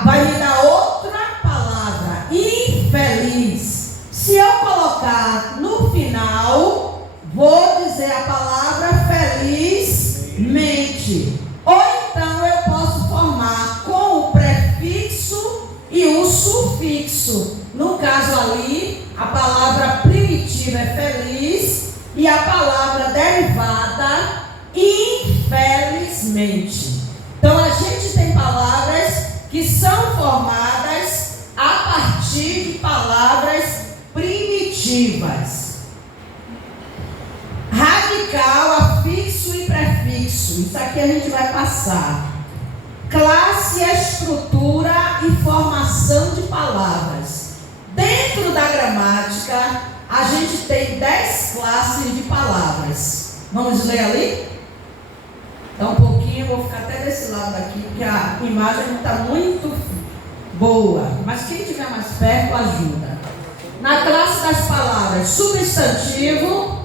vai me dar outra palavra, infeliz. Se eu colocar no final, vou dizer a palavra felizmente. Ou então eu posso formar com o prefixo e o sufixo. No caso ali, a palavra primitiva é feliz e a palavra derivada infelizmente. Então a gente tem palavras que são formadas a partir de palavras primitivas. Radical, afixo e prefixo. Isso aqui a gente vai passar. Classe, estrutura e formação de palavras. Dentro da gramática, a gente tem 10 classes de palavras. Vamos ler ali? Então um pouquinho, eu vou ficar até desse lado daqui, porque a imagem não está muito boa. Mas quem estiver mais perto, ajuda. Na classe das palavras, substantivo,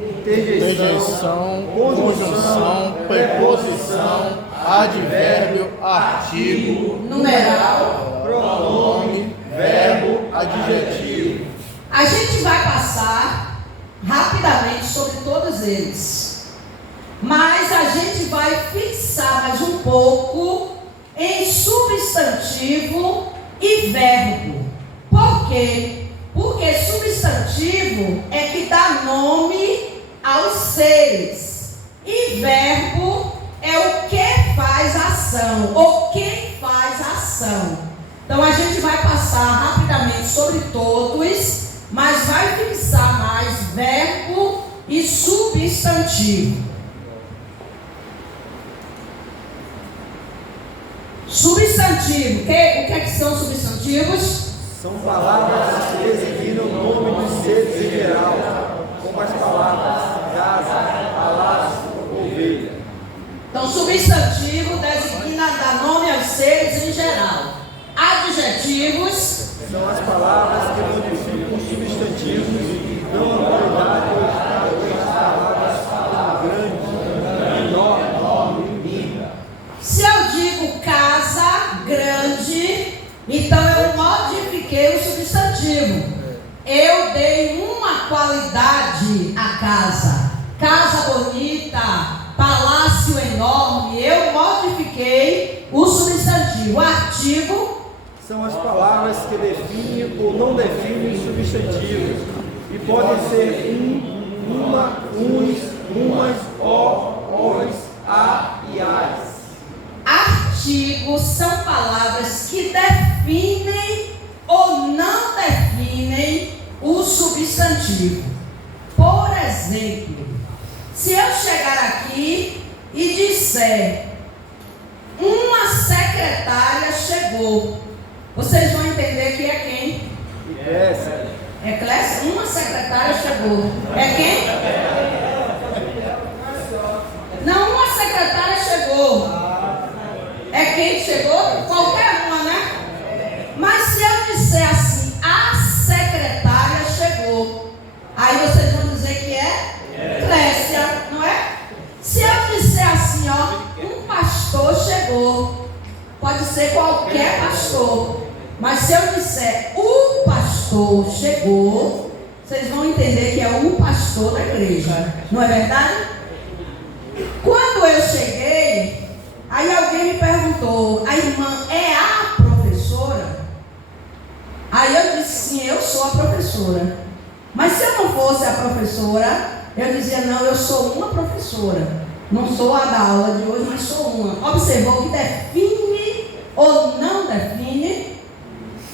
interjeição, conjunção, preposição, advérbio, artigo, numeral, pronome, verbo, adjetivo. A gente vai passar rapidamente sobre todos eles. Mas a gente vai fixar mais um pouco em substantivo e verbo. Por quê? Porque substantivo é que dá nome aos seres. E verbo é o que faz ação, ou quem faz ação. Então a gente vai passar rapidamente sobre todos, mas vai fixar mais verbo e substantivo. Substantivo, o que é que são substantivos? São palavras que designam o nome dos seres em geral, como as palavras casa, palácio, ovelha. Então, substantivo designa, dá nome aos seres em geral. Adjetivos são as palavras que modificam os substantivos e dão a qualidade ou estado às palavras grande, menor, linda. Se eu digo casa grande, então eu modifiquei o substantivo. Eu dei uma qualidade à casa. Casa bonita, palácio enorme. Eu modifiquei o substantivo. Artigo são as palavras que definem ou não definem substantivos e podem ser uma, uns, umas, os, a e as. Artigos são palavras que definem ou não definem o substantivo. Por exemplo, se eu chegar aqui e disser uma secretária chegou. Vocês vão entender que é quem? Eclésia. Uma secretária chegou. É quem? Não, uma secretária chegou. É quem chegou? Qualquer uma, né? Mas se eu disser assim, a secretária chegou, aí vocês vão dizer que é Eclésia, não é? Se eu disser assim, ó, um pastor chegou, pode ser qualquer pastor. Mas se eu disser o pastor chegou, vocês vão entender que é o pastor da igreja. Não é verdade? Quando eu cheguei, aí alguém me perguntou, a irmã é a professora? Aí eu disse, sim, eu sou a professora. Mas se eu não fosse a professora, eu dizia, não, eu sou uma professora. Não sou a da aula de hoje, mas sou uma. Observou que define ou não define?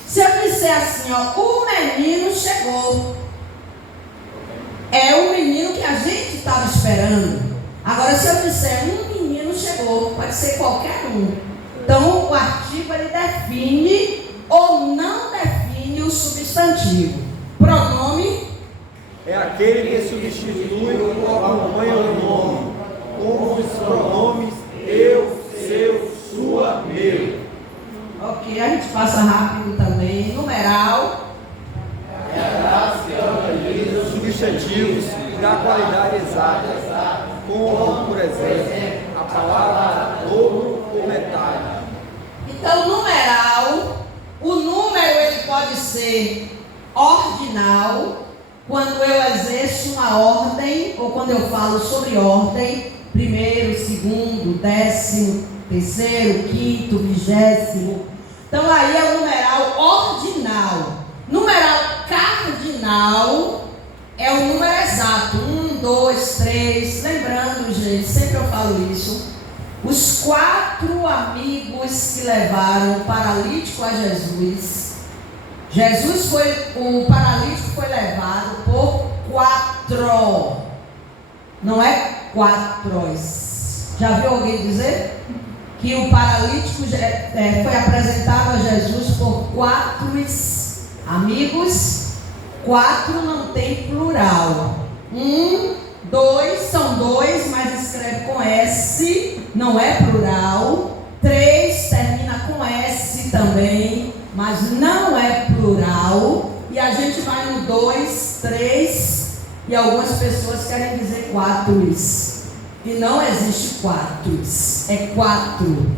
Se eu disser assim, ó, o menino chegou. É o menino que a gente estava esperando. Agora, se eu disser um menino chegou, pode ser qualquer um. Então, o artigo ele define ou não define o substantivo. Pronome é aquele que substitui ou acompanha o nome, como os pronomes eu, seu, sua, meu. Ok, a gente passa rápido também. Numeral É a classe que organiza os substantivos da qualidade exata, como, por exemplo, a palavra dobro ou metade. Então, numeral, o número ele pode ser ordinal, quando eu exerço uma ordem, ou quando eu falo sobre ordem, primeiro, segundo, 10º, terceiro, quinto, 20º. Então aí é o numeral ordinal. Numeral cardinal é o número exato. 1, 2, 3. Lembrando, gente, sempre eu falo isso. Os 4 amigos que levaram o paralítico a Jesus. O paralítico foi levado por 4. Não é 4. Já viu alguém dizer que o paralítico foi apresentado a Jesus por 4 amigos? 4 não tem plural. 1, 2 são 2, mas escreve com S, não é plural. 3 termina com S também, mas não é plural. E a gente vai no 2, 3, e algumas pessoas querem dizer 4. E não existe 4. É 4,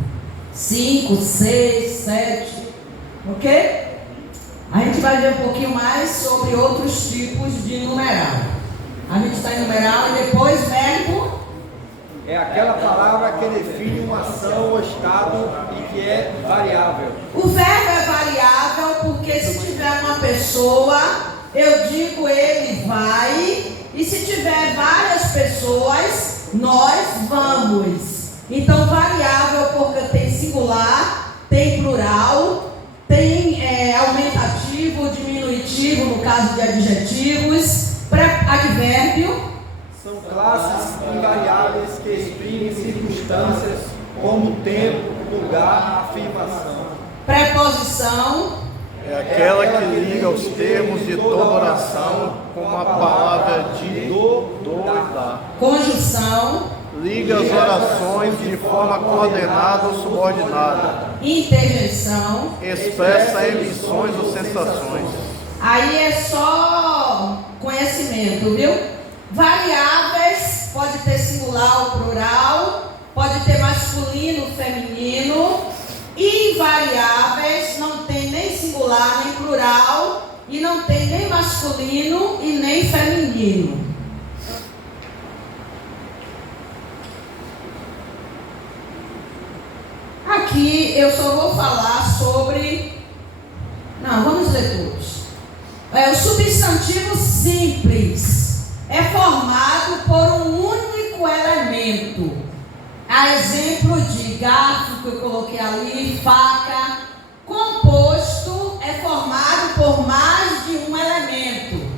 5, 6, 7. Ok? A gente vai ver um pouquinho mais sobre outros tipos de numeral. A gente está em numeral e depois verbo. É aquela palavra que define uma ação ou estado e que é variável. O verbo é variável porque se tiver uma pessoa, eu digo ele vai. E se tiver várias pessoas, nós vamos. Então, variável porque tem singular, tem plural, tem aumentativo, diminutivo no caso de adjetivos, advérbio. São classes invariáveis que exprimem circunstâncias como tempo, lugar, afirmação. Preposição. É aquela que liga os termos de toda oração com a palavra de do e da. Conjunção. Liga as orações de forma coordenada ou subordinada. Interjeição. Expressa emissões ou sensações. Aí é só conhecimento, viu? Variáveis, pode ter singular ou plural, pode ter masculino, feminino. Invariáveis, não tem nem singular, nem plural, e não tem nem masculino e nem feminino. Aqui eu só vou falar sobre... Não, vamos ler todos. O substantivo simples é formado por um único elemento. A exemplo de garfo que eu coloquei ali, faca. Composto é formado por mais de um elemento.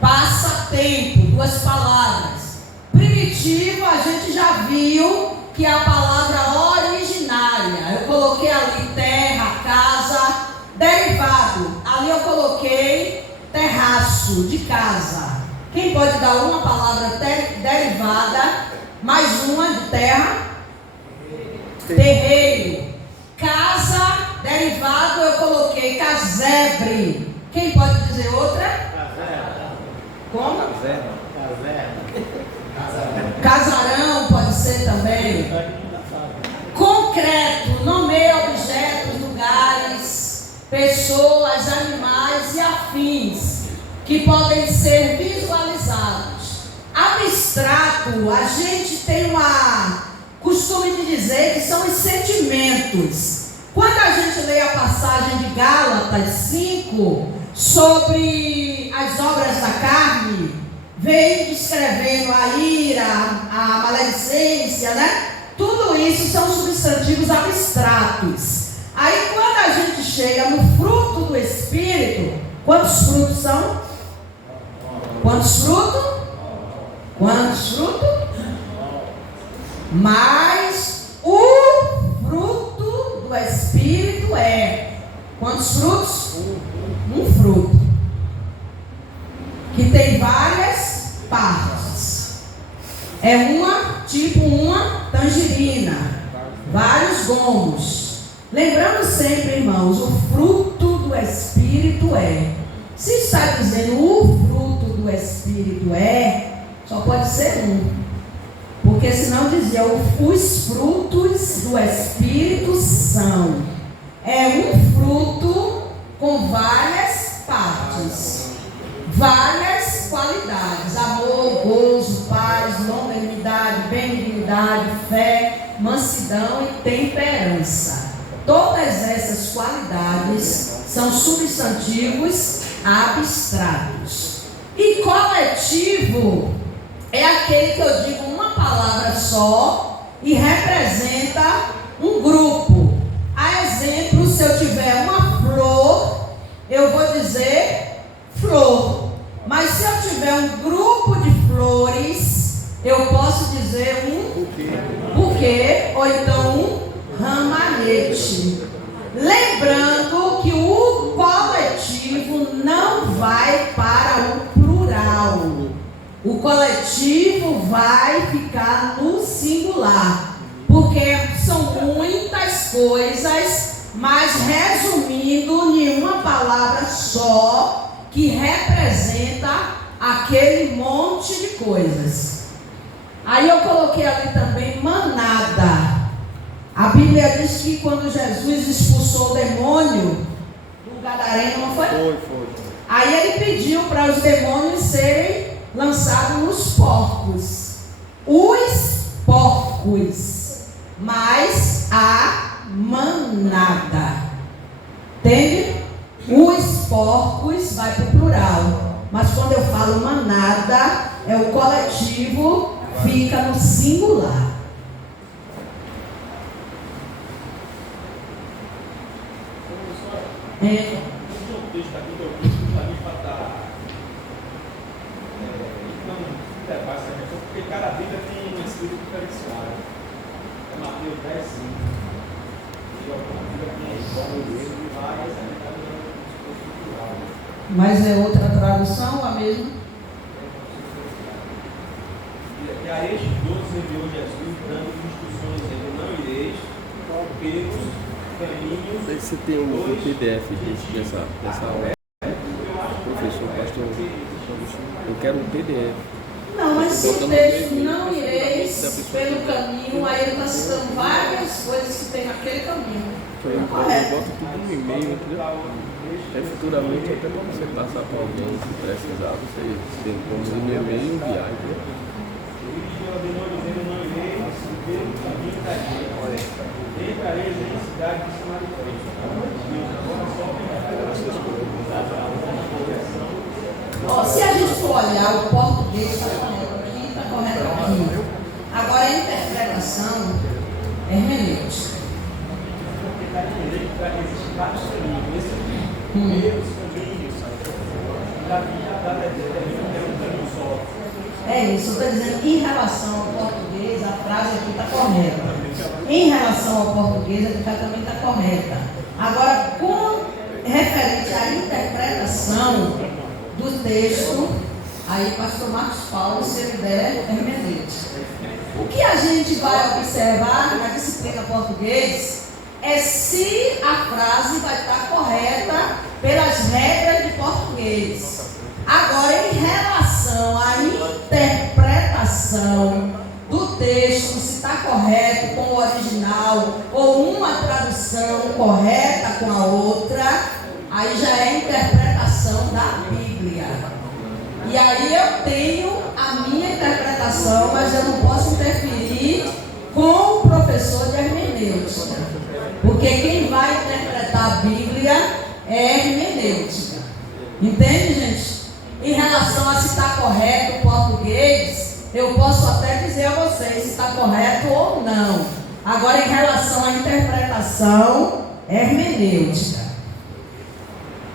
Passatempo, 2 palavras. Primitivo, a gente já viu que é a palavra originária. Eu coloquei ali terra, casa. espaço de casa. Quem pode dar uma palavra derivada, mais uma de terra? Terreiro. Casa, derivado, eu coloquei casebre. Quem pode dizer outra? Como? Casarão pode ser também. Concreto, nomeia objetos, lugares, pessoas, animais e afins que podem ser visualizados. Abstrato, a gente tem costume de dizer que são os sentimentos. Quando a gente lê a passagem de Gálatas 5 sobre as obras da carne, vem descrevendo a ira, a maledicência, né? Tudo isso são substantivos abstratos. Aí quando a gente chega no fruto do Espírito, quantos frutos são? Quantos frutos? Quantos frutos? Mas o fruto do Espírito é quantos frutos? Um fruto que tem várias partes. É uma tangerina, vários gomos. Lembrando sempre, irmãos, o fruto do Espírito é. Se está dizendo o fruto do Espírito é, só pode ser um. Porque senão dizia, os frutos do Espírito são. É um fruto com várias partes, várias qualidades: amor, gozo, paz, longanimidade, benignidade, fé, mansidão e temperança. Todas essas qualidades são substantivos abstratos. E coletivo é aquele que eu digo uma palavra só e representa um grupo. A exemplo, se eu tiver uma flor, eu vou dizer flor. Mas se eu tiver um grupo de flores, eu posso dizer um buquê ou então um ramalhete. Lembrando que o coletivo não vai para o plural. O coletivo vai ficar no singular, porque são muitas coisas, mas resumindo em uma palavra só, que representa aquele monte de coisas. Aí eu coloquei ali também manada. A Bíblia diz que quando Jesus expulsou o demônio do Gadareno, não foi? Foi. Aí ele pediu para os demônios serem lançados nos porcos. Os porcos, mais a manada. Entende? Os porcos vai para o plural. Mas quando eu falo manada, é o coletivo, fica no singular. Porque cada Bíblia tem um escrito diferenciado. É Mateus 10, 5. E a Bíblia tem várias, Mas é outra tradução, a mesma? E a estes 12 enviou Jesus, dando instruções, dizendo: não ireis pelos caminhos. Você tem um PDF dessa aula? Professor, pastor, eu quero um PDF. Não, mas se o texto não ireis pelo caminho, aí ele está citando várias coisas que tem naquele caminho. Eu boto tudo no e-mail, entendeu? Aí futuramente, até para você passar para alguém se precisar, você tem como ir no e-mail e enviar, entendeu? Se a gente for olhar, o português está correto aqui, está correto aqui. Agora a interpretação é hermenêutica. Existem vários caminhos. Primeiros caminhos da vida é um caminho só. É isso, eu estou dizendo em relação ao português, a frase aqui está correta. Em relação ao português, a frase também está correta. Agora, com referente à interpretação texto, aí pastor Marcos Paulo, se ele der, hermenêutica. O que a gente vai observar na disciplina português é se a frase vai estar correta pelas regras de português. Agora, em relação à interpretação do texto, se está correto com o original ou uma tradução correta com a outra, aí já é interpretação da Bíblia. E aí eu tenho a minha interpretação, mas eu não posso interferir com o professor de hermenêutica, porque quem vai interpretar a Bíblia é hermenêutica. Entende, gente? Em relação a se está correto o português, eu posso até dizer a vocês se está correto ou não. Agora, em relação à interpretação, é hermenêutica.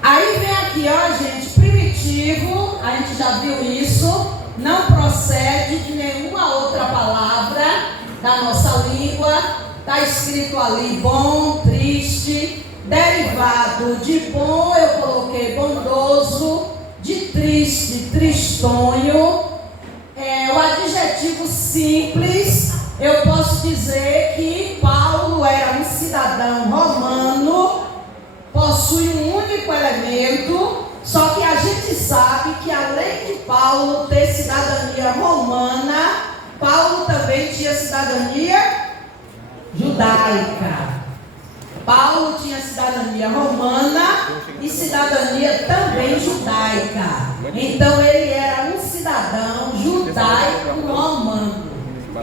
Aí vem aqui, ó, gente, primitivo, a gente já viu isso, não procede de nenhuma outra palavra da nossa língua, está escrito ali bom, triste, derivado de bom, eu coloquei bondoso, de triste, tristonho, o adjetivo simples, eu posso dizer que Paulo era um cidadão romano, possui um único elemento, só que a gente sabe que além de Paulo ter cidadania romana, Paulo também tinha cidadania judaica. Paulo tinha cidadania romana e cidadania também judaica. Então ele era um cidadão judaico romano.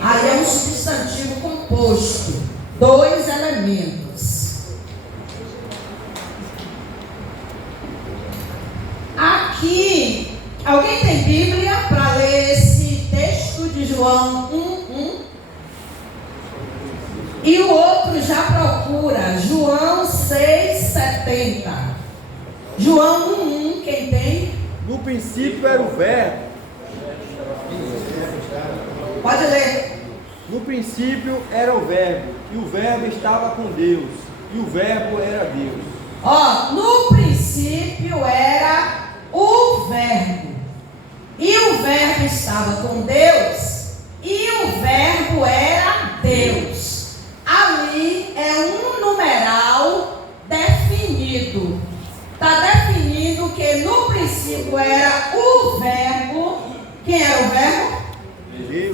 Aí é um substantivo composto, dois elementos. Aqui, alguém tem Bíblia para ler esse texto de João 1:1? E o outro já procura, João 6,70. João 1:1, quem tem? No princípio era o verbo. Pode ler. No princípio era o verbo, e o verbo estava com Deus, e o verbo era Deus. Ó, no princípio era o verbo, e o verbo estava com Deus, e o verbo era Deus. Ali é um numeral definido. Está definido que no princípio era o verbo. Quem era o verbo?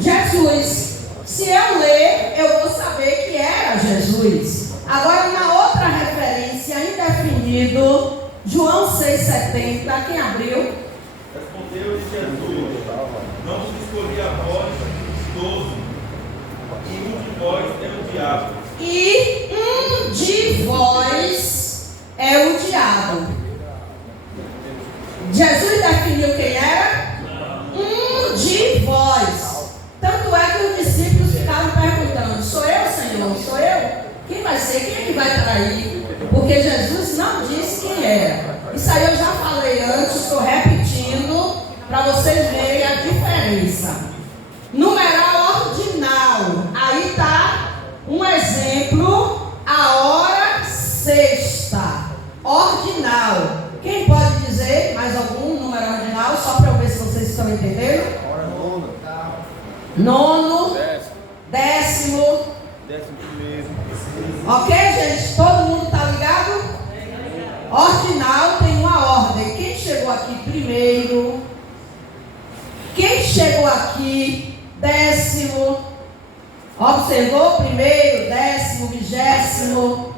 Jesus. Se eu ler, eu vou saber que era Jesus. Agora, na outra referência, indefinido, João 6,70, quem abriu? Respondeu-lhe Jesus: não vos escolhi a vós, 12, e um de vós é o diabo. E um de vós é o diabo. Jesus definiu quem era? Um de vós. Tanto é que os discípulos ficaram perguntando: sou eu, Senhor? Sou eu? Quem vai ser? Quem é que vai trair? Porque Jesus não disse quem era. Isso aí eu já falei antes, estou repetindo para vocês verem a diferença. Numeral ordinal. Aí está um exemplo, a hora sexta. Ordinal. Quem pode dizer mais algum número ordinal? Só para eu ver se vocês estão entendendo. Nono, décimo primeiro. Ok, gente? Todo mundo está ligado? Ordinal tem uma ordem. Quem chegou aqui primeiro? Quem chegou aqui décimo? Observou? Primeiro, décimo, 20º.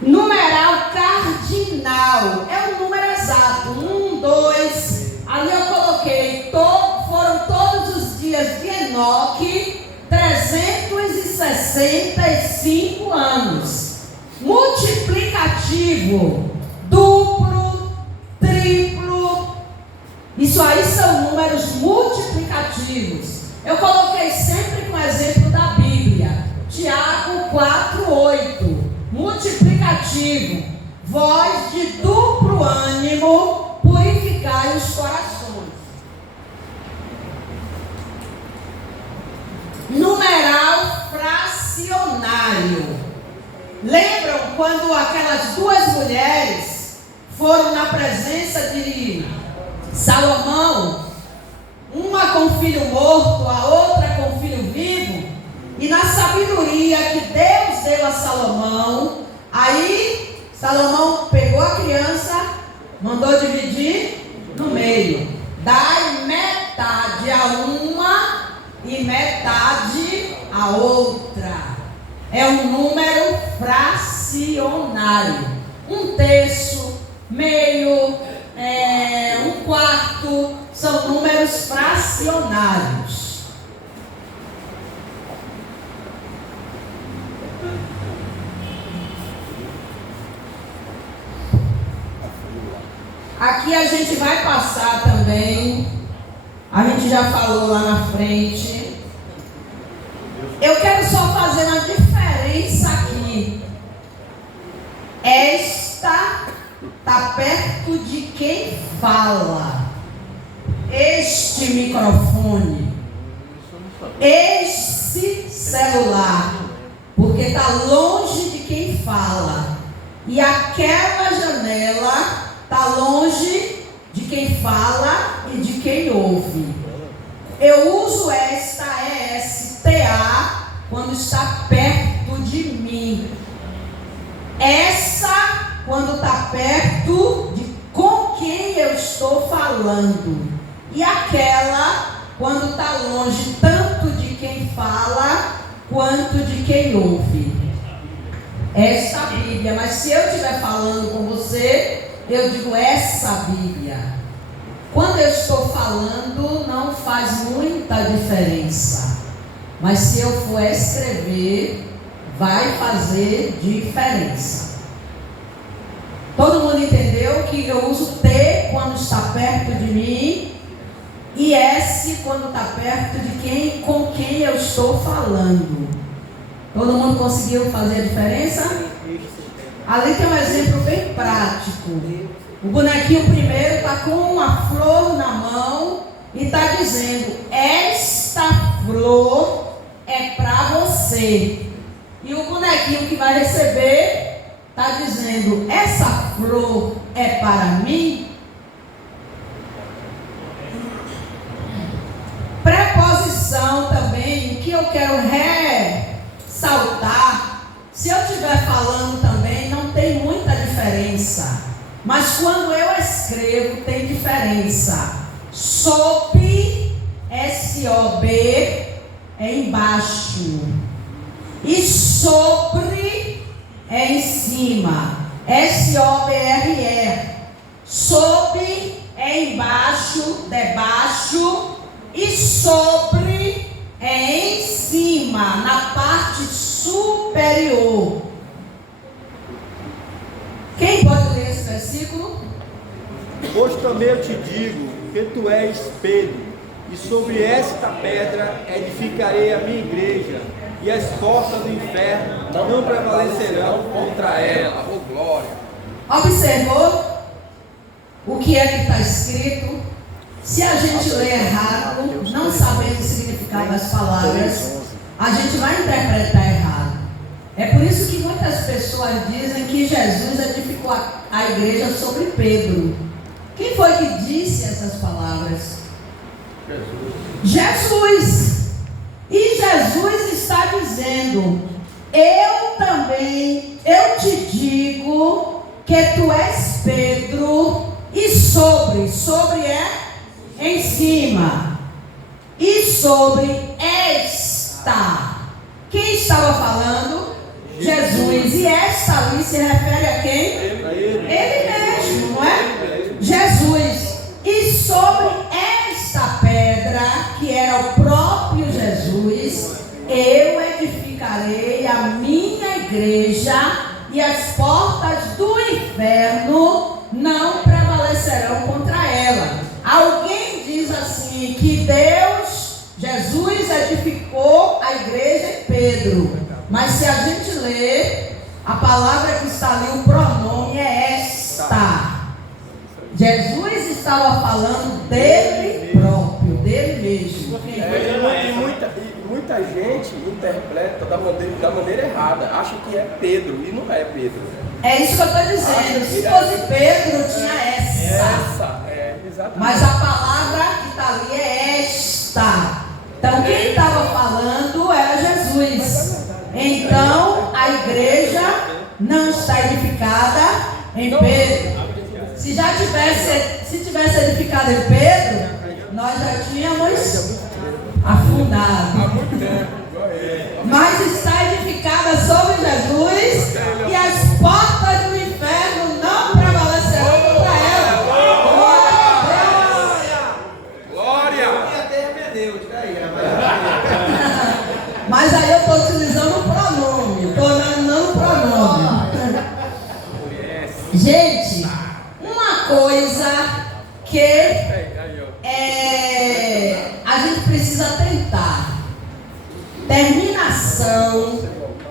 Numeral cardinal. É um número exato. 1, 2. Ali eu coloquei. Foram todos os dias de Enoque, 365 anos. Multiplicativo, duplo, triplo. Isso aí são números multiplicativos. Eu coloquei sempre com exemplo da Bíblia. Tiago 4:8. Multiplicativo. Voz de duplo ânimo, purificai os corações. Numeral fracionário. Lembram quando aquelas duas mulheres foram na presença de Salomão, uma com filho morto, a outra com filho vivo, e na sabedoria que Deus deu a Salomão, aí Salomão pegou a criança, mandou dividir no meio, dai metade a uma e metade a outra. É um número fracionário, um terço, meio, um quarto, são números fracionários. Aqui a gente vai passar também, a gente já falou lá na frente. Eu quero só fazer uma diferença aqui. Esta está perto de quem fala. Este microfone, este celular, porque está longe de quem fala. E aquela janela está longe de quem fala e de quem ouve. Eu uso esta ESTA quando está perto de mim. Essa quando está perto de com quem eu estou falando. E aquela quando está longe tanto de quem fala quanto de quem ouve. Esta Bíblia. Mas se eu estiver falando com você, eu digo essa Bíblia. Quando eu estou falando, não faz muita diferença. Mas se eu for escrever, vai fazer diferença. Todo mundo entendeu que eu uso T quando está perto de mim e S quando está perto de quem, com quem eu estou falando. Todo mundo conseguiu fazer a diferença? Ali tem um exemplo bem prático. O bonequinho primeiro está com uma flor na mão e está dizendo: esta flor é para você. E o bonequinho que vai receber está dizendo: essa flor é para mim. Preposição também, o que eu quero ressaltar, se eu estiver falando também, não tem muita diferença. Mas quando eu escrevo, tem diferença. Sob, S-O-B, é embaixo. E sobre é em cima. S-O-B-R-E. Sob é embaixo, debaixo. E sobre é em cima, na parte superior. Quem pode ler esse versículo? Pois também eu te digo que tu és Pedro, e sobre esta pedra edificarei a minha igreja, e as portas do inferno não prevalecerão contra ela. Oh, glória! Observou o que é que está escrito? Se a gente lê errado, não sabendo o significado das palavras, a gente vai interpretar errado. É por isso que muitas pessoas dizem que Jesus edificou a igreja sobre Pedro. Quem foi que disse essas palavras? Jesus. E Jesus está dizendo: eu te digo que tu és Pedro, e sobre é em cima, e sobre esta. Quem estava falando? Jesus. E esta ali se refere a quem? Ele mesmo, não é? Jesus. E sobre esta pedra, que era o próprio Jesus, eu edificarei a minha igreja, e as portas do inferno não prevalecerão contra ela. Alguém diz assim que Jesus edificou a igreja em Pedro. Mas se a gente ler, a palavra que está ali, o pronome é esta. Jesus estava falando dele próprio, dele mesmo. E muita gente interpreta da maneira errada, acha que é Pedro, e não é Pedro. É isso que eu estou dizendo. Se fosse Pedro, tinha essa. Exatamente. Mas a palavra que está ali é esta. Então quem estava falando era Jesus. Então a igreja não está edificada em Pedro. Se tivesse edificado em Pedro, nós já tínhamos afundado. Mas está edificada sobre Jesus e as portas do inferno não prevalecerão contra ela. Glória! E a terra é menêutica aí, Mas aí eu estou utilizando o pronome, estou analisando o pronome. Gente, uma coisa que a gente precisa tentar. Terminação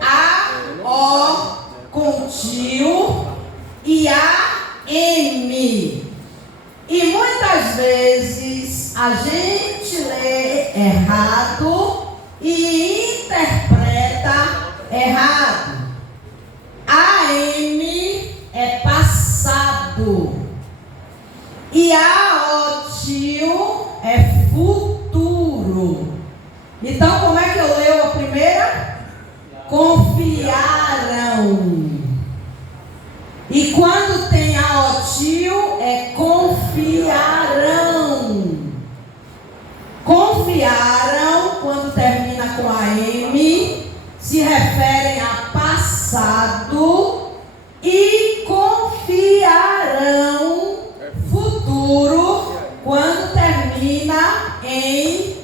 A-O com tio e A-M. E muitas vezes a gente lê errado e interpreta errado. A-M é passado e A-O-tio é futuro. Então, como é que eu leio a primeira? Confiaram. E quando tem A-O-tio, é confiarão. Confiaram, quando termina com a M, se referem a passado. E confiarão, futuro, quando termina em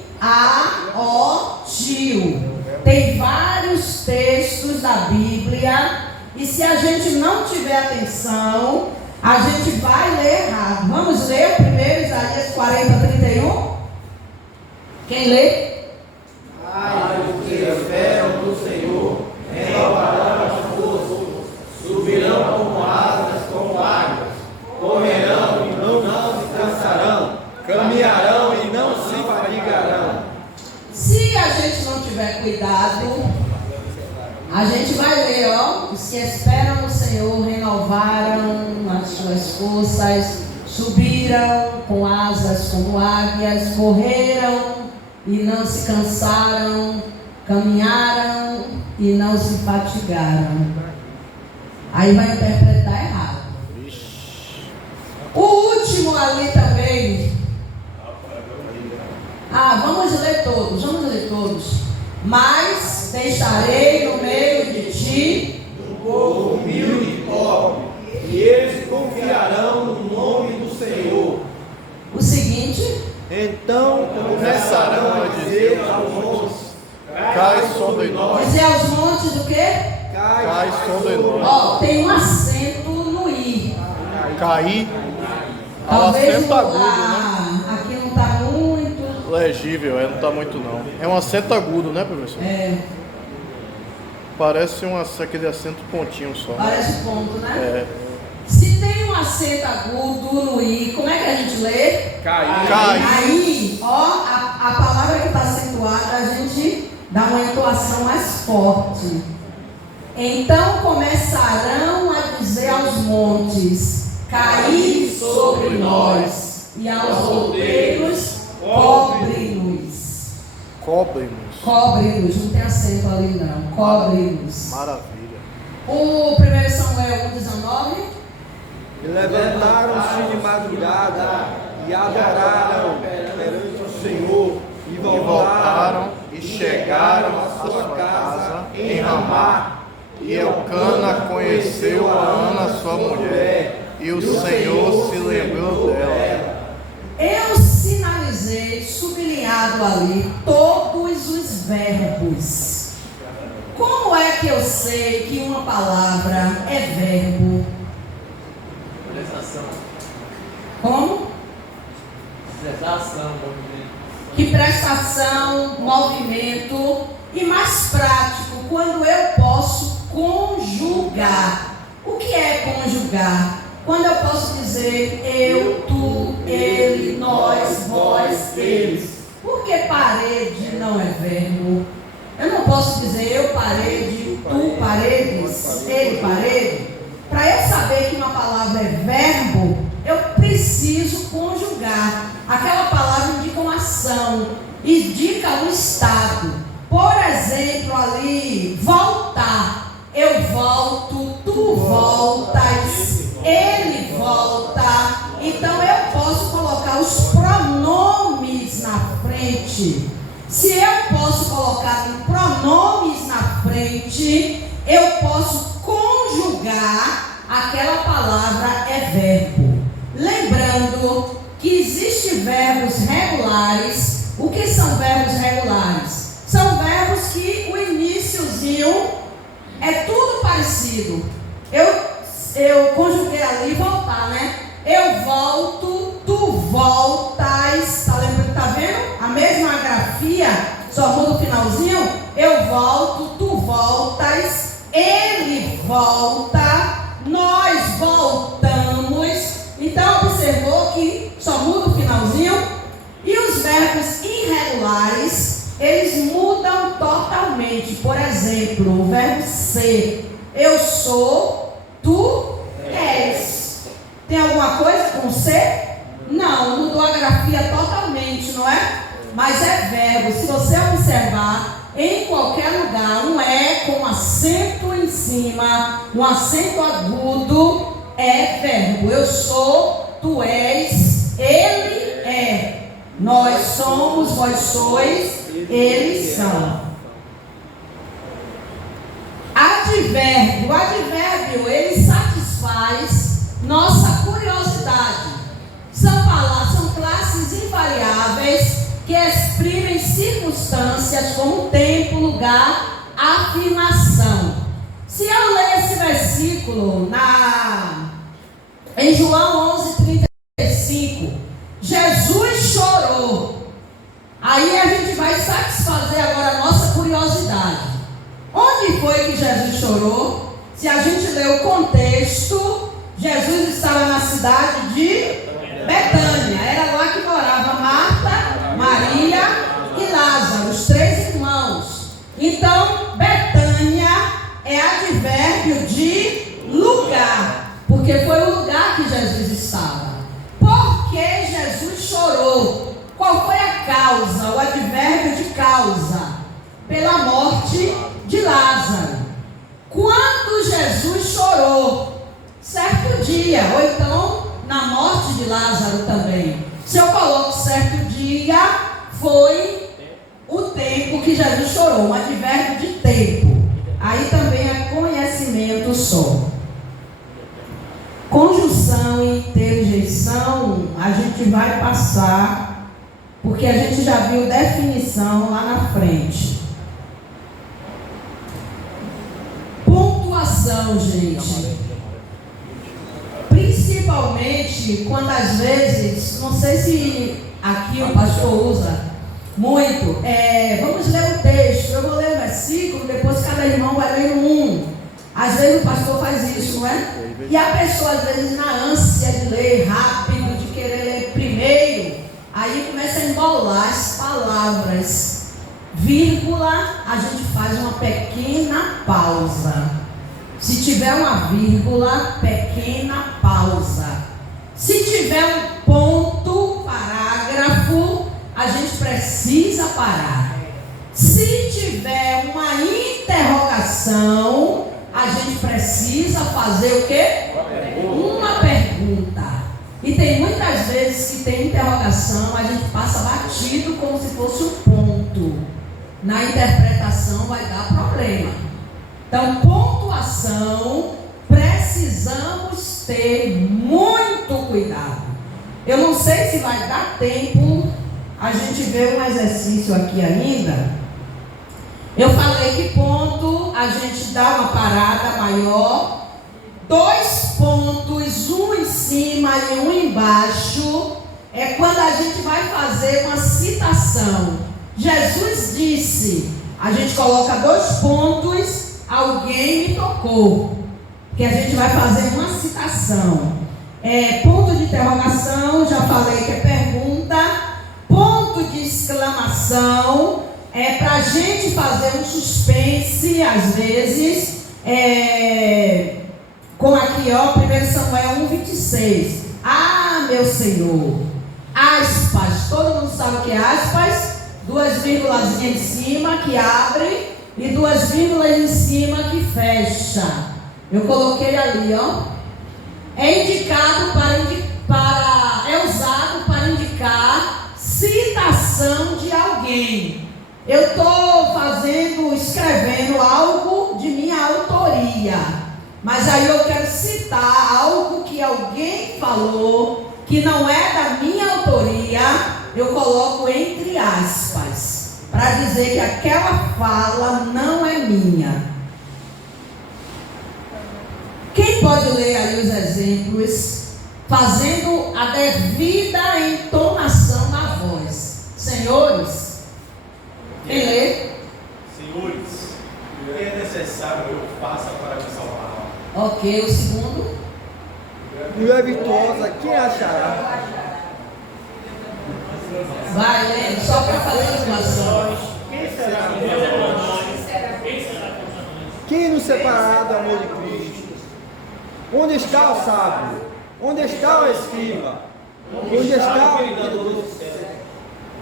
A-O-tio. Tem vários textos da Bíblia e se a gente não tiver atenção, a gente vai ler errado. Vamos ler o primeiro, Isaías 40:31? Quem lê? Ai, os que esperam do Senhor renovarão as forças, subirão como asas, como águias, correrão e não se cansarão, caminharão e não se fatigarão. Se a gente não tiver cuidado, a gente vai ler, ó, os que esperam no Senhor renovaram as suas forças, subiram com asas como águias, correram e não se cansaram, caminharam e não se fatigaram. Aí vai interpretar errado. O último ali também. Vamos ler todos. Mas deixarei no meio de ti Um povo humilde e pobre, e eles confiarão no nome do Senhor. o seguinte. Então Começarão a dizer aos montes: cai sobre nós. Dizer aos montes do quê? Cai sobre nós. Ó, tem um acento no I. Cair. É um Talvez acento agudo, né? aqui não está muito. Legível, não está muito não. É um acento agudo, né, professor? É, Parece aquele acento pontinho só. parece ponto, né? É. Se tem um acento agudo no I, como é que a gente lê? Cair. Aí, ó, a palavra que está acentuada, a gente dá uma entoação mais forte. Então começarão a dizer aos montes: caí sobre nós, e aos outeiros, cobre-nos. Cobre-nos, não tem acento ali não, cobre-nos. Maravilha. O 1 Samuel 1,19. e levantaram-se de madrugada e adoraram perante o Senhor e E voltaram e chegaram à à sua casa em Ramá. E Elcana conheceu a Ana, sua mulher, e o Senhor se lembrou dela. Eu sinalizei, sublinhado ali, todos os verbos. Como é que eu sei que uma palavra é verbo? Como? Que prestação, movimento e mais prático, quando eu posso conjugar. O que é conjugar? Quando eu posso dizer eu, tu, ele, nós, vós, eles. Por que parede não é verbo? Eu não posso dizer eu parede, tu paredes, ele parede. Para eu saber que uma palavra é verbo, eu preciso preciso conjugar. Aquela palavra indica uma ação, indica um estado. Por exemplo, ali, voltar. Eu volto, tu voltas, ele volta. Então eu posso colocar os pronomes na frente. Se eu posso colocar pronomes na frente, eu posso conjugar aquela palavra é verbo. Lembrando que existem verbos regulares. O que são verbos regulares? São verbos que o iniciozinho é tudo parecido. Eu conjuguei ali voltar, né? Eu volto, tu voltas. Tá vendo? A mesma grafia, só muda o finalzinho. Eu volto, tu voltas, ele volta, nós voltamos. Então observou que só muda o finalzinho. E os verbos irregulares, eles mudam totalmente. Por exemplo, o verbo ser. Eu sou, tu és. Tem alguma coisa com ser? Não, mudou a grafia totalmente, não é? Mas é verbo. Se você observar, em qualquer lugar, um é com acento em cima, um acento agudo, é verbo. Eu sou, tu és, ele é. Nós somos, vós sois, eles são. Advérbio. O advérbio, ele satisfaz nossa curiosidade. São classes invariáveis que exprimem circunstâncias como tempo, lugar, afirmação. Se eu ler esse versículo em João 11:35, Jesus chorou. Aí a gente vai satisfazer agora a nossa curiosidade. Onde foi que Jesus chorou? Se a gente ler o contexto, Jesus estava na cidade de Betânia. Era lá que morava Marta, Maria e Lázaro, os 3 irmãos. Então, Betânia é advérbio de lugar, porque foi o lugar que Jesus estava. Por que Jesus chorou? Qual foi a causa? O advérbio de causa. Pela morte de Lázaro. Quando Jesus chorou? Certo dia, ou então na morte de Lázaro também. Se eu coloco certo dia, foi o tempo que Jesus chorou, um advérbio de tempo. Aí também é conhecimento só. Conjunção e interjeição, a gente vai passar, porque a gente já viu definição lá na frente. Pontuação, gente. Principalmente quando às vezes, não sei se aqui o pastor usa muito, vamos ler o texto, eu vou ler o versículo, depois cada irmão vai ler um. Às vezes o pastor faz isso, não é? E a pessoa às vezes na ânsia de ler rápido, de querer ler primeiro, aí começa a embolar as palavras. Vírgula, a gente faz uma pequena pausa. Se tiver uma vírgula, pequena pausa. Se tiver um ponto, parágrafo, a gente precisa parar. Se tiver uma interrogação, a gente precisa fazer o quê? Uma pergunta. E tem muitas vezes que tem interrogação, a gente passa batido como se fosse um ponto. Na interpretação vai dar problema. Então, pontuação, precisamos ter muito cuidado. Eu não sei se vai dar tempo a gente ver um exercício aqui ainda. Eu falei que ponto a gente dá uma parada maior, 2 pontos, um em cima e um embaixo, é quando a gente vai fazer uma citação. Jesus disse, a gente coloca 2 pontos, alguém me tocou, que a gente vai fazer uma citação. Ponto de interrogação, já falei que é pergunta. Ponto de exclamação, para a gente fazer um suspense, às vezes, como aqui, ó, 1 Samuel 1:26. Ah, meu Senhor. Aspas, todo mundo sabe o que é aspas? 2 vírgulas em cima que abre e 2 vírgulas em cima que fecha. Eu coloquei ali, ó. É indicado é usado para indicar citação de alguém. Eu estou escrevendo algo de minha autoria, mas aí eu quero citar algo que alguém falou, que não é da minha autoria, eu coloco entre aspas, para dizer que aquela fala não é minha. Quem pode ler aí os exemplos, fazendo a devida entonação na voz? Senhores, quem lê? Senhores, o que é necessário que eu faça para me salvar? Ok, o segundo. Mulher virtuosa, quem achará? Vai, lendo, só para fazer a informação. Quem nos separará do amor de Cristo? Onde está o sábio? Onde está o escriba? Onde está o piedoso?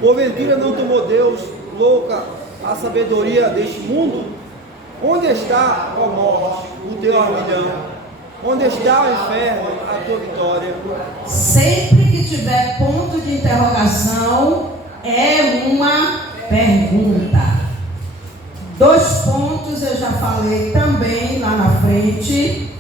Porventura não tomou Deus louca a sabedoria deste mundo? Onde está, ó morte, o teu armilhão? Onde está o inferno, a tua vitória? Sempre que tiver ponto de interrogação, é uma pergunta. 2 pontos eu já falei também lá na frente.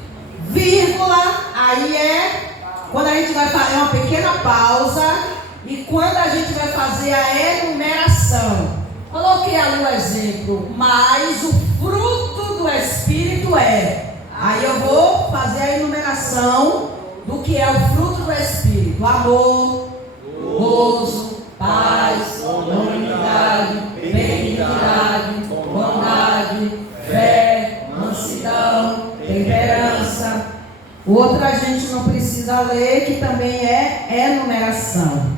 Vírgula, aí é quando a gente vai fazer uma pequena pausa e quando a gente vai fazer a enumeração. Coloquei ali o exemplo, mas o fruto do Espírito é. Aí eu vou fazer a enumeração do que é o fruto do Espírito: amor, gozo, paz, unidade, benignidade, bondade, fé, mansidão, temperança. O outro a gente não precisa ler, que também é enumeração.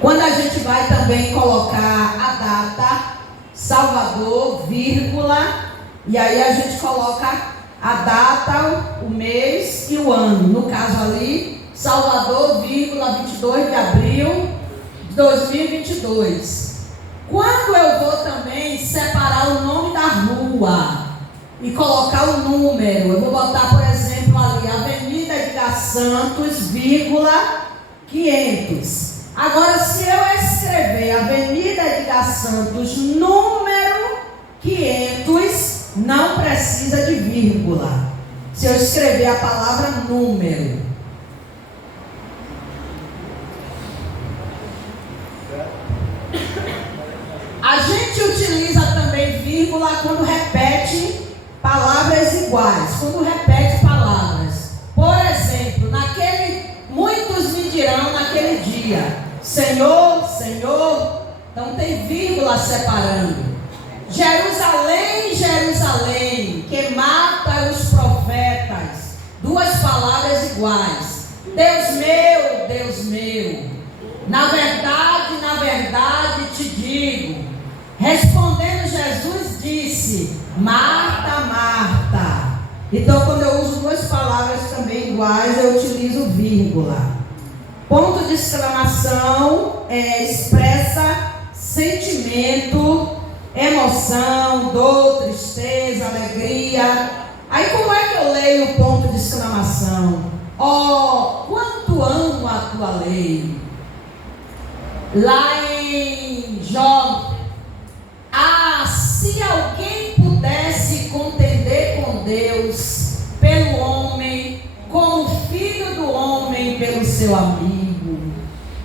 Quando a gente vai também colocar a data, Salvador, vírgula, e aí a gente coloca a data, o mês e o ano. No caso ali, Salvador, vírgula, 22 de abril de 2022. Quando eu vou também separar o nome da rua e colocar o número, eu vou botar, por exemplo, ali, Avenida Edgar Santos, vírgula, 500. Agora, se eu escrever Avenida Edgar Santos, número 500, não precisa de vírgula. Se eu escrever a palavra número. A gente utiliza também vírgula quando repete palavras iguais, quando repete palavras. Por exemplo, muitos me dirão naquele dia, Senhor, Senhor. Então tem vírgula separando. Jerusalém, Jerusalém, que mata os profetas. 2 palavras iguais. Deus meu. Na verdade te digo. Respondendo Jesus disse, Marta, Marta. Então quando eu uso 2 palavras também iguais, eu utilizo vírgula. Ponto de exclamação expressa sentimento, emoção, dor, tristeza, alegria. Aí como é que eu leio o ponto de exclamação? Oh, quanto amo a tua lei. Lá em Jó, se alguém pudesse contender com Deus pelo homem, como o filho do homem pelo seu amigo,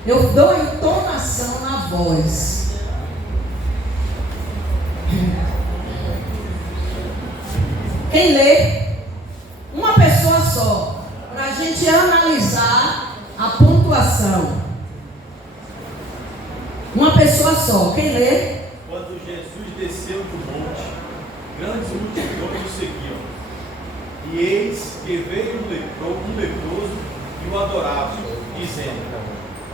eu dou entonação na voz. Quem lê? Uma pessoa só, para a gente analisar a pontuação. Uma pessoa só, quem lê? Quando Jesus desceu do monte, grandes multidões o seguiam. E eis que veio um leproso e o adorava, dizendo,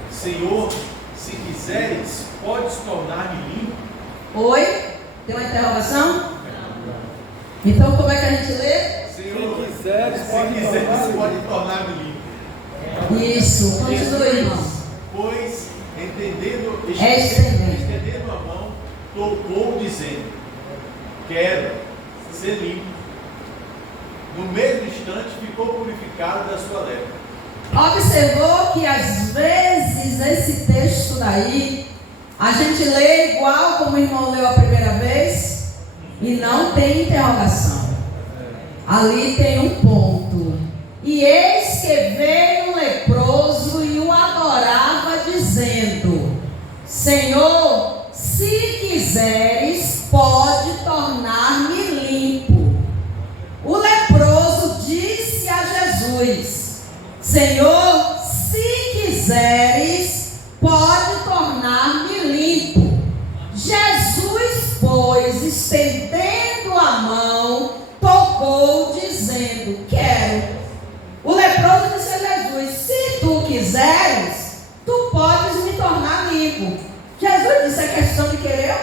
Senhor, se quiseres, podes tornar-me limpo. Oi? Tem uma interrogação? Então como é que a gente lê? Senhor, se quiseres, pode tornar-me limpo. Isso, continua, irmão. Pois, estendendo a mão, tocou dizendo: quero ser limpo. No mesmo instante ficou purificado da sua lepra. Observou que às vezes esse texto daí a gente lê igual como o irmão leu a primeira vez e não tem interrogação. Ali tem um ponto. E eis que veio um leproso e o adorava, dizendo: Senhor, se quiseres, pode tornar-me limpo. O leproso disse a Jesus: Senhor, se quiseres, pode tornar-me limpo. Jesus, pois, estendendo a mão, tocou, dizendo: quero. O leproso disse a Jesus: se tu quiseres, tu podes me tornar limpo. Jesus disse: é questão de querer, eu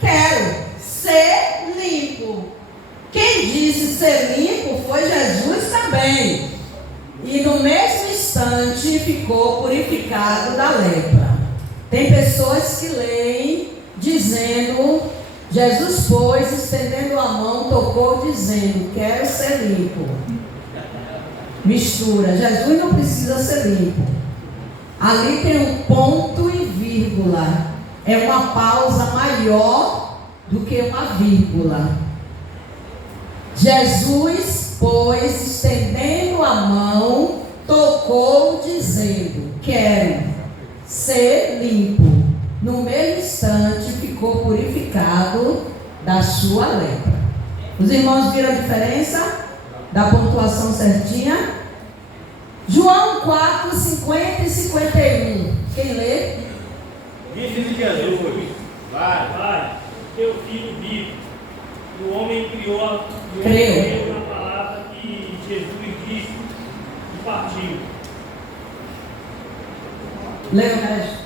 quero ser limpo. Quem disse ser limpo foi Jesus também. E no mesmo instante ficou purificado da lepra. Tem pessoas que leem dizendo: Jesus, pois, estendendo a mão, tocou, dizendo: quero ser limpo. Mistura. Jesus não precisa ser limpo. Ali tem um ponto e vírgula. É uma pausa maior do que uma vírgula. Jesus, pois, estendendo a mão, tocou, dizendo: quero ser limpo. No mesmo instante ficou purificado da sua lepra. Os irmãos viram a diferença da pontuação certinha? João 4, 50 e 51. Quem lê? Disse Jesus: Pai, teu filho vive. O homem creu na palavra que Jesus disse e partiu. Lê o resto.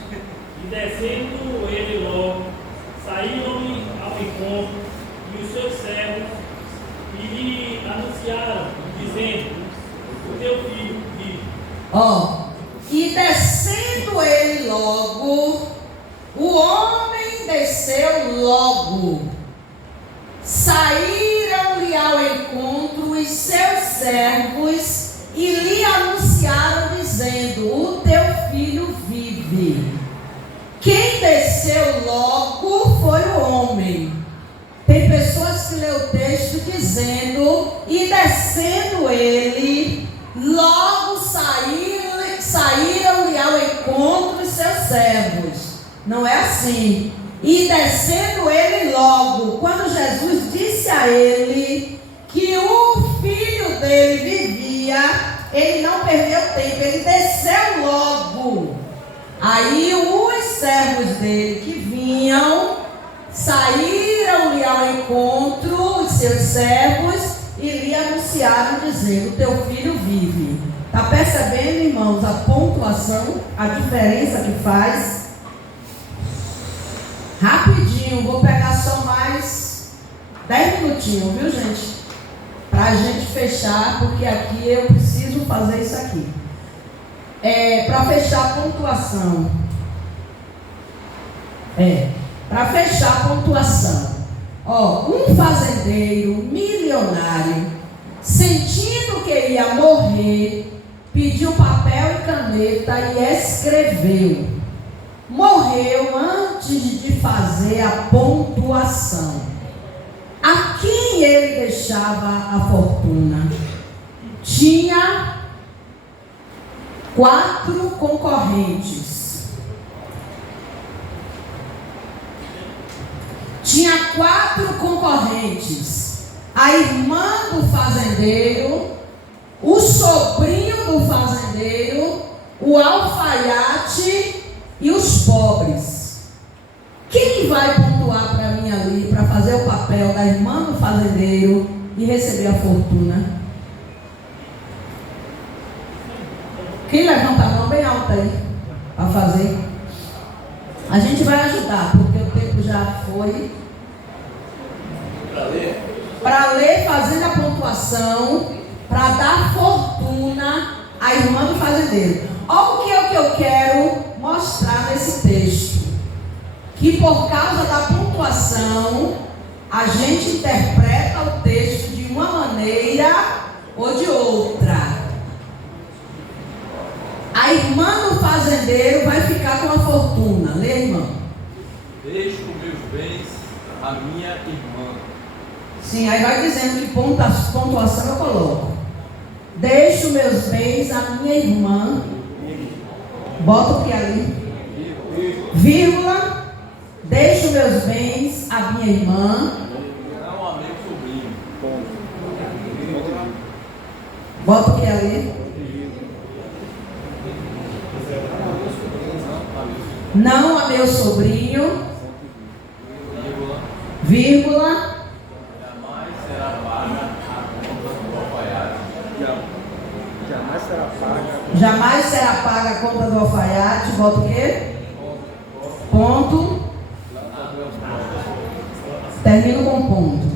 E descendo ele logo, saíram-lhe ao encontro, e os seus servos lhe anunciaram, dizendo: o teu filho vive. E descendo ele logo, o homem desceu logo. Saíram-lhe ao encontro os seus servos e lhe anunciaram, dizendo: o teu filho vive. Quem desceu logo foi o homem. Tem pessoas que lê o texto dizendo: e descendo ele, logo saíram-lhe ao encontro os seus servos. Não é assim. E descendo ele logo, quando Jesus disse a ele que o filho dele vivia, ele não perdeu tempo, ele desceu logo. Aí os servos dele que vinham, saíram-lhe ao encontro, os seus servos, e lhe anunciaram, dizendo: teu filho vive. Está percebendo, irmãos, a pontuação, a diferença que faz? Rapidinho, vou pegar só mais 10 minutinhos, viu, gente? Para a gente fechar, porque aqui eu preciso fazer isso aqui. Para fechar a pontuação. Para fechar a pontuação. Um fazendeiro milionário, sentindo que ia morrer, pediu papel e caneta e escreveu. Morreu antes de fazer a pontuação. A quem ele deixava a fortuna? Tinha 4 concorrentes. Tinha 4 concorrentes. A irmã do fazendeiro, o sobrinho do fazendeiro, o alfaiate e os pobres. Quem vai pontuar para mim ali, para fazer o papel da irmã do fazendeiro e receber a fortuna? Quem levanta a mão bem alta aí, para fazer? A gente vai ajudar, porque o tempo já foi. Para ler, fazendo a pontuação, para dar fortuna a irmã do fazendeiro. Olha o que é que eu quero mostrar nesse texto. Que por causa da pontuação, a gente interpreta o texto de uma maneira ou de outra. A irmã do fazendeiro vai ficar com a fortuna. Lê, irmã. Deixo meus bens à minha irmã. Sim, aí vai dizendo que pontuação eu coloco. Deixo meus bens à minha irmã. Bota o que ali? Vírgula. Deixo meus bens à minha irmã. Não a meu sobrinho. Bota o que ali? Não a meu sobrinho. Vírgula. Jamais será paga a conta do alfaiate. Jamais será paga. Jamais será paga a conta do alfaiate. Bota o quê? Ponto. Termino com ponto.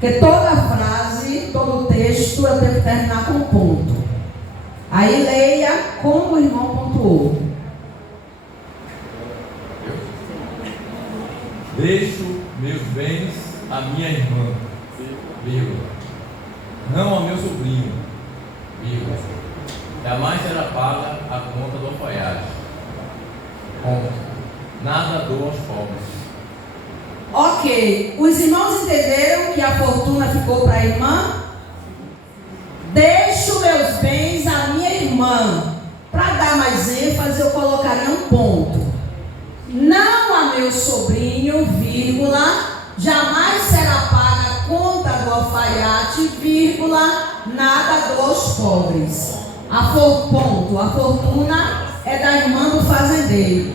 Porque toda frase, todo texto, eu tenho que terminar com ponto. Aí leia como o irmão pontuou. Deixo meus bens à minha irmã, vírgula. Não a meu sobrinho, vírgula. Jamais será paga a conta do alfaiate. Ponto. Nada dou aos pobres. Ok, os irmãos entenderam que a fortuna ficou para a irmã? Deixo meus bens à minha irmã. Para dar mais ênfase, eu colocaria um ponto. Não a meu sobrinho, vírgula, jamais será paga a conta do alfaiate, vírgula, nada dos pobres. Ponto. A fortuna é da irmã do fazendeiro.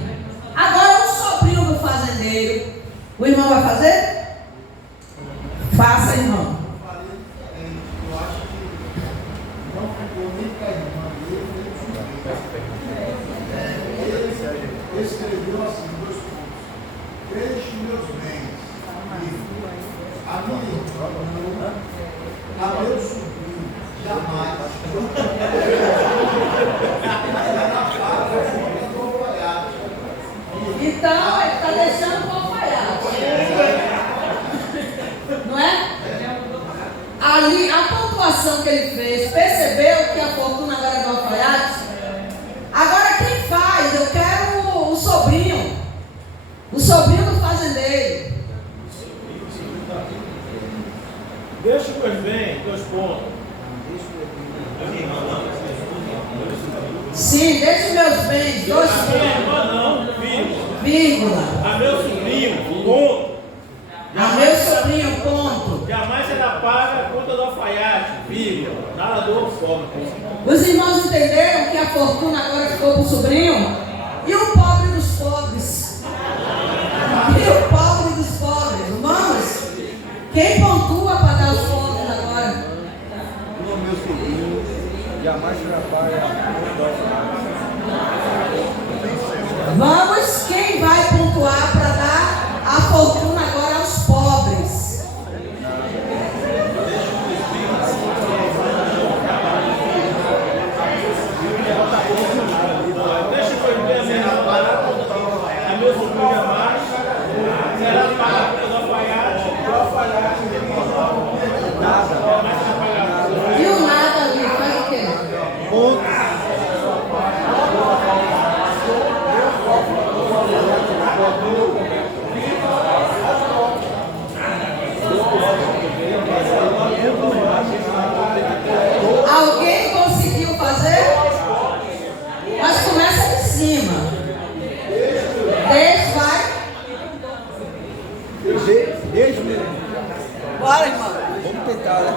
Agora o sobrinho do fazendeiro. O irmão vai fazer? Faça, irmão. Eu acho que não ficou nem para a irmã dele. Ele escreveu assim, 2 pontos. Deixe meus bens. A minha irmã, a meu sobrinho, jamais. Então, ele está deixando o alfaiate. Não é? Ali, a pontuação que ele fez, percebeu que a fortuna agora é do alfaiate? Agora quem faz? Eu quero o sobrinho. O sobrinho do fazendeiro. Deixa meus bens, 2 pontos. Sim, deixa meus bens, 2 A minha pontos. irmã não, Vírgula. a meu sobrinho, ponto. A meu sobrinho, ponto. Jamais será paga a conta do alfaiate, vírgula. Nada do pobre. Os irmãos entenderam que a fortuna agora ficou para o sobrinho? E o pobre dos pobres? E o pobre dos pobres? Irmãos, quem pontua para dar os pobres agora? No meu sobrinho, jamais será paga a conta do alfaiate. Vamos, quem vai pontuar para dar a fortuna agora aos pobres? Deixa eu ver a minha irmã, a meu sobrinho jamais será paga a conta do alfaiate, E o nada ali, faz o quê? Ponto. Alguém conseguiu fazer? Mas começa de cima. Deixa, vai. Deixe meus. Bora, irmão. Vamos tentar, né?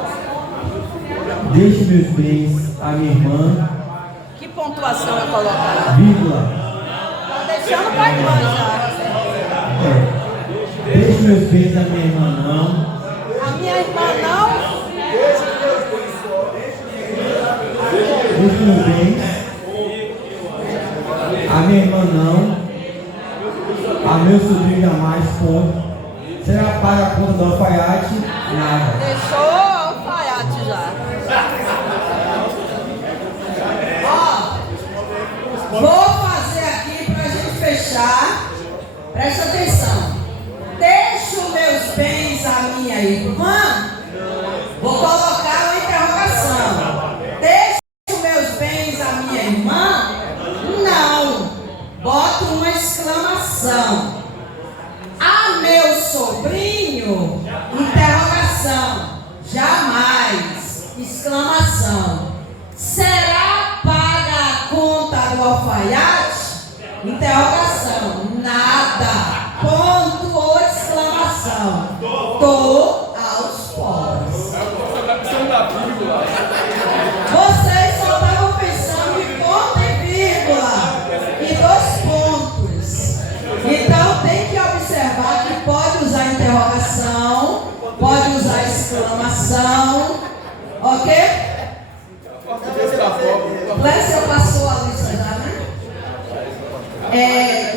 Deixe meus bens à minha irmã, Que pontuação é colocar? vírgula. Tá deixando para a irmã já. Deixe meus bens à minha irmã não. A minha irmã não? Deixe meus bens à minha irmã não. A meu sobrinho jamais, ponto. Será paga a conta do alfaiate? Nada. Deixou o alfaiate já. Vou fazer aqui para a gente fechar. Presta atenção. Deixo meus bens à minha irmã. Vou colocar uma interrogação. Deixo meus bens à minha irmã? Não. Boto uma exclamação. A meu sobrinho? Interrogação. Jamais. Exclamação. Será paga a conta do alfaiate? Interrogação. Nada. Ponto ou exclamação. Dou aos pobres. Vocês só estavam pensando em ponto e vírgula e 2 pontos. Então tem que observar que pode usar interrogação, pode usar exclamação, ok? Clécia passou a lista já, né?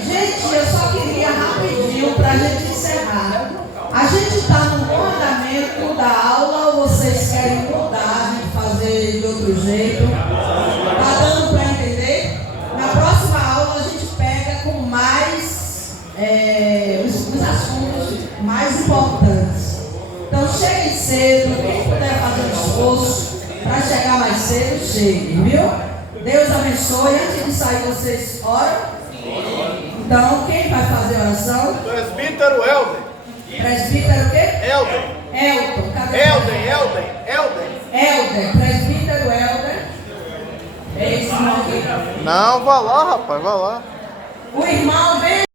Gente, eu só queria rapidinho para a gente encerrar. A gente está no bom andamento da aula ou vocês querem mudar, fazer de outro jeito? Está dando para entender? Na próxima aula a gente pega com mais os assuntos mais importantes. Então cheguem cedo, quem puder fazer um esforço para chegar mais cedo, chegue, viu? Deus abençoe. Antes de sair, vocês oram. Então, quem vai fazer a oração? Presbítero Helder. Presbítero o quê? Helder. Elton. Cadê? Helder. Presbítero Helder. É esse irmão aqui. Não, vá lá, rapaz, vá lá. O irmão vem.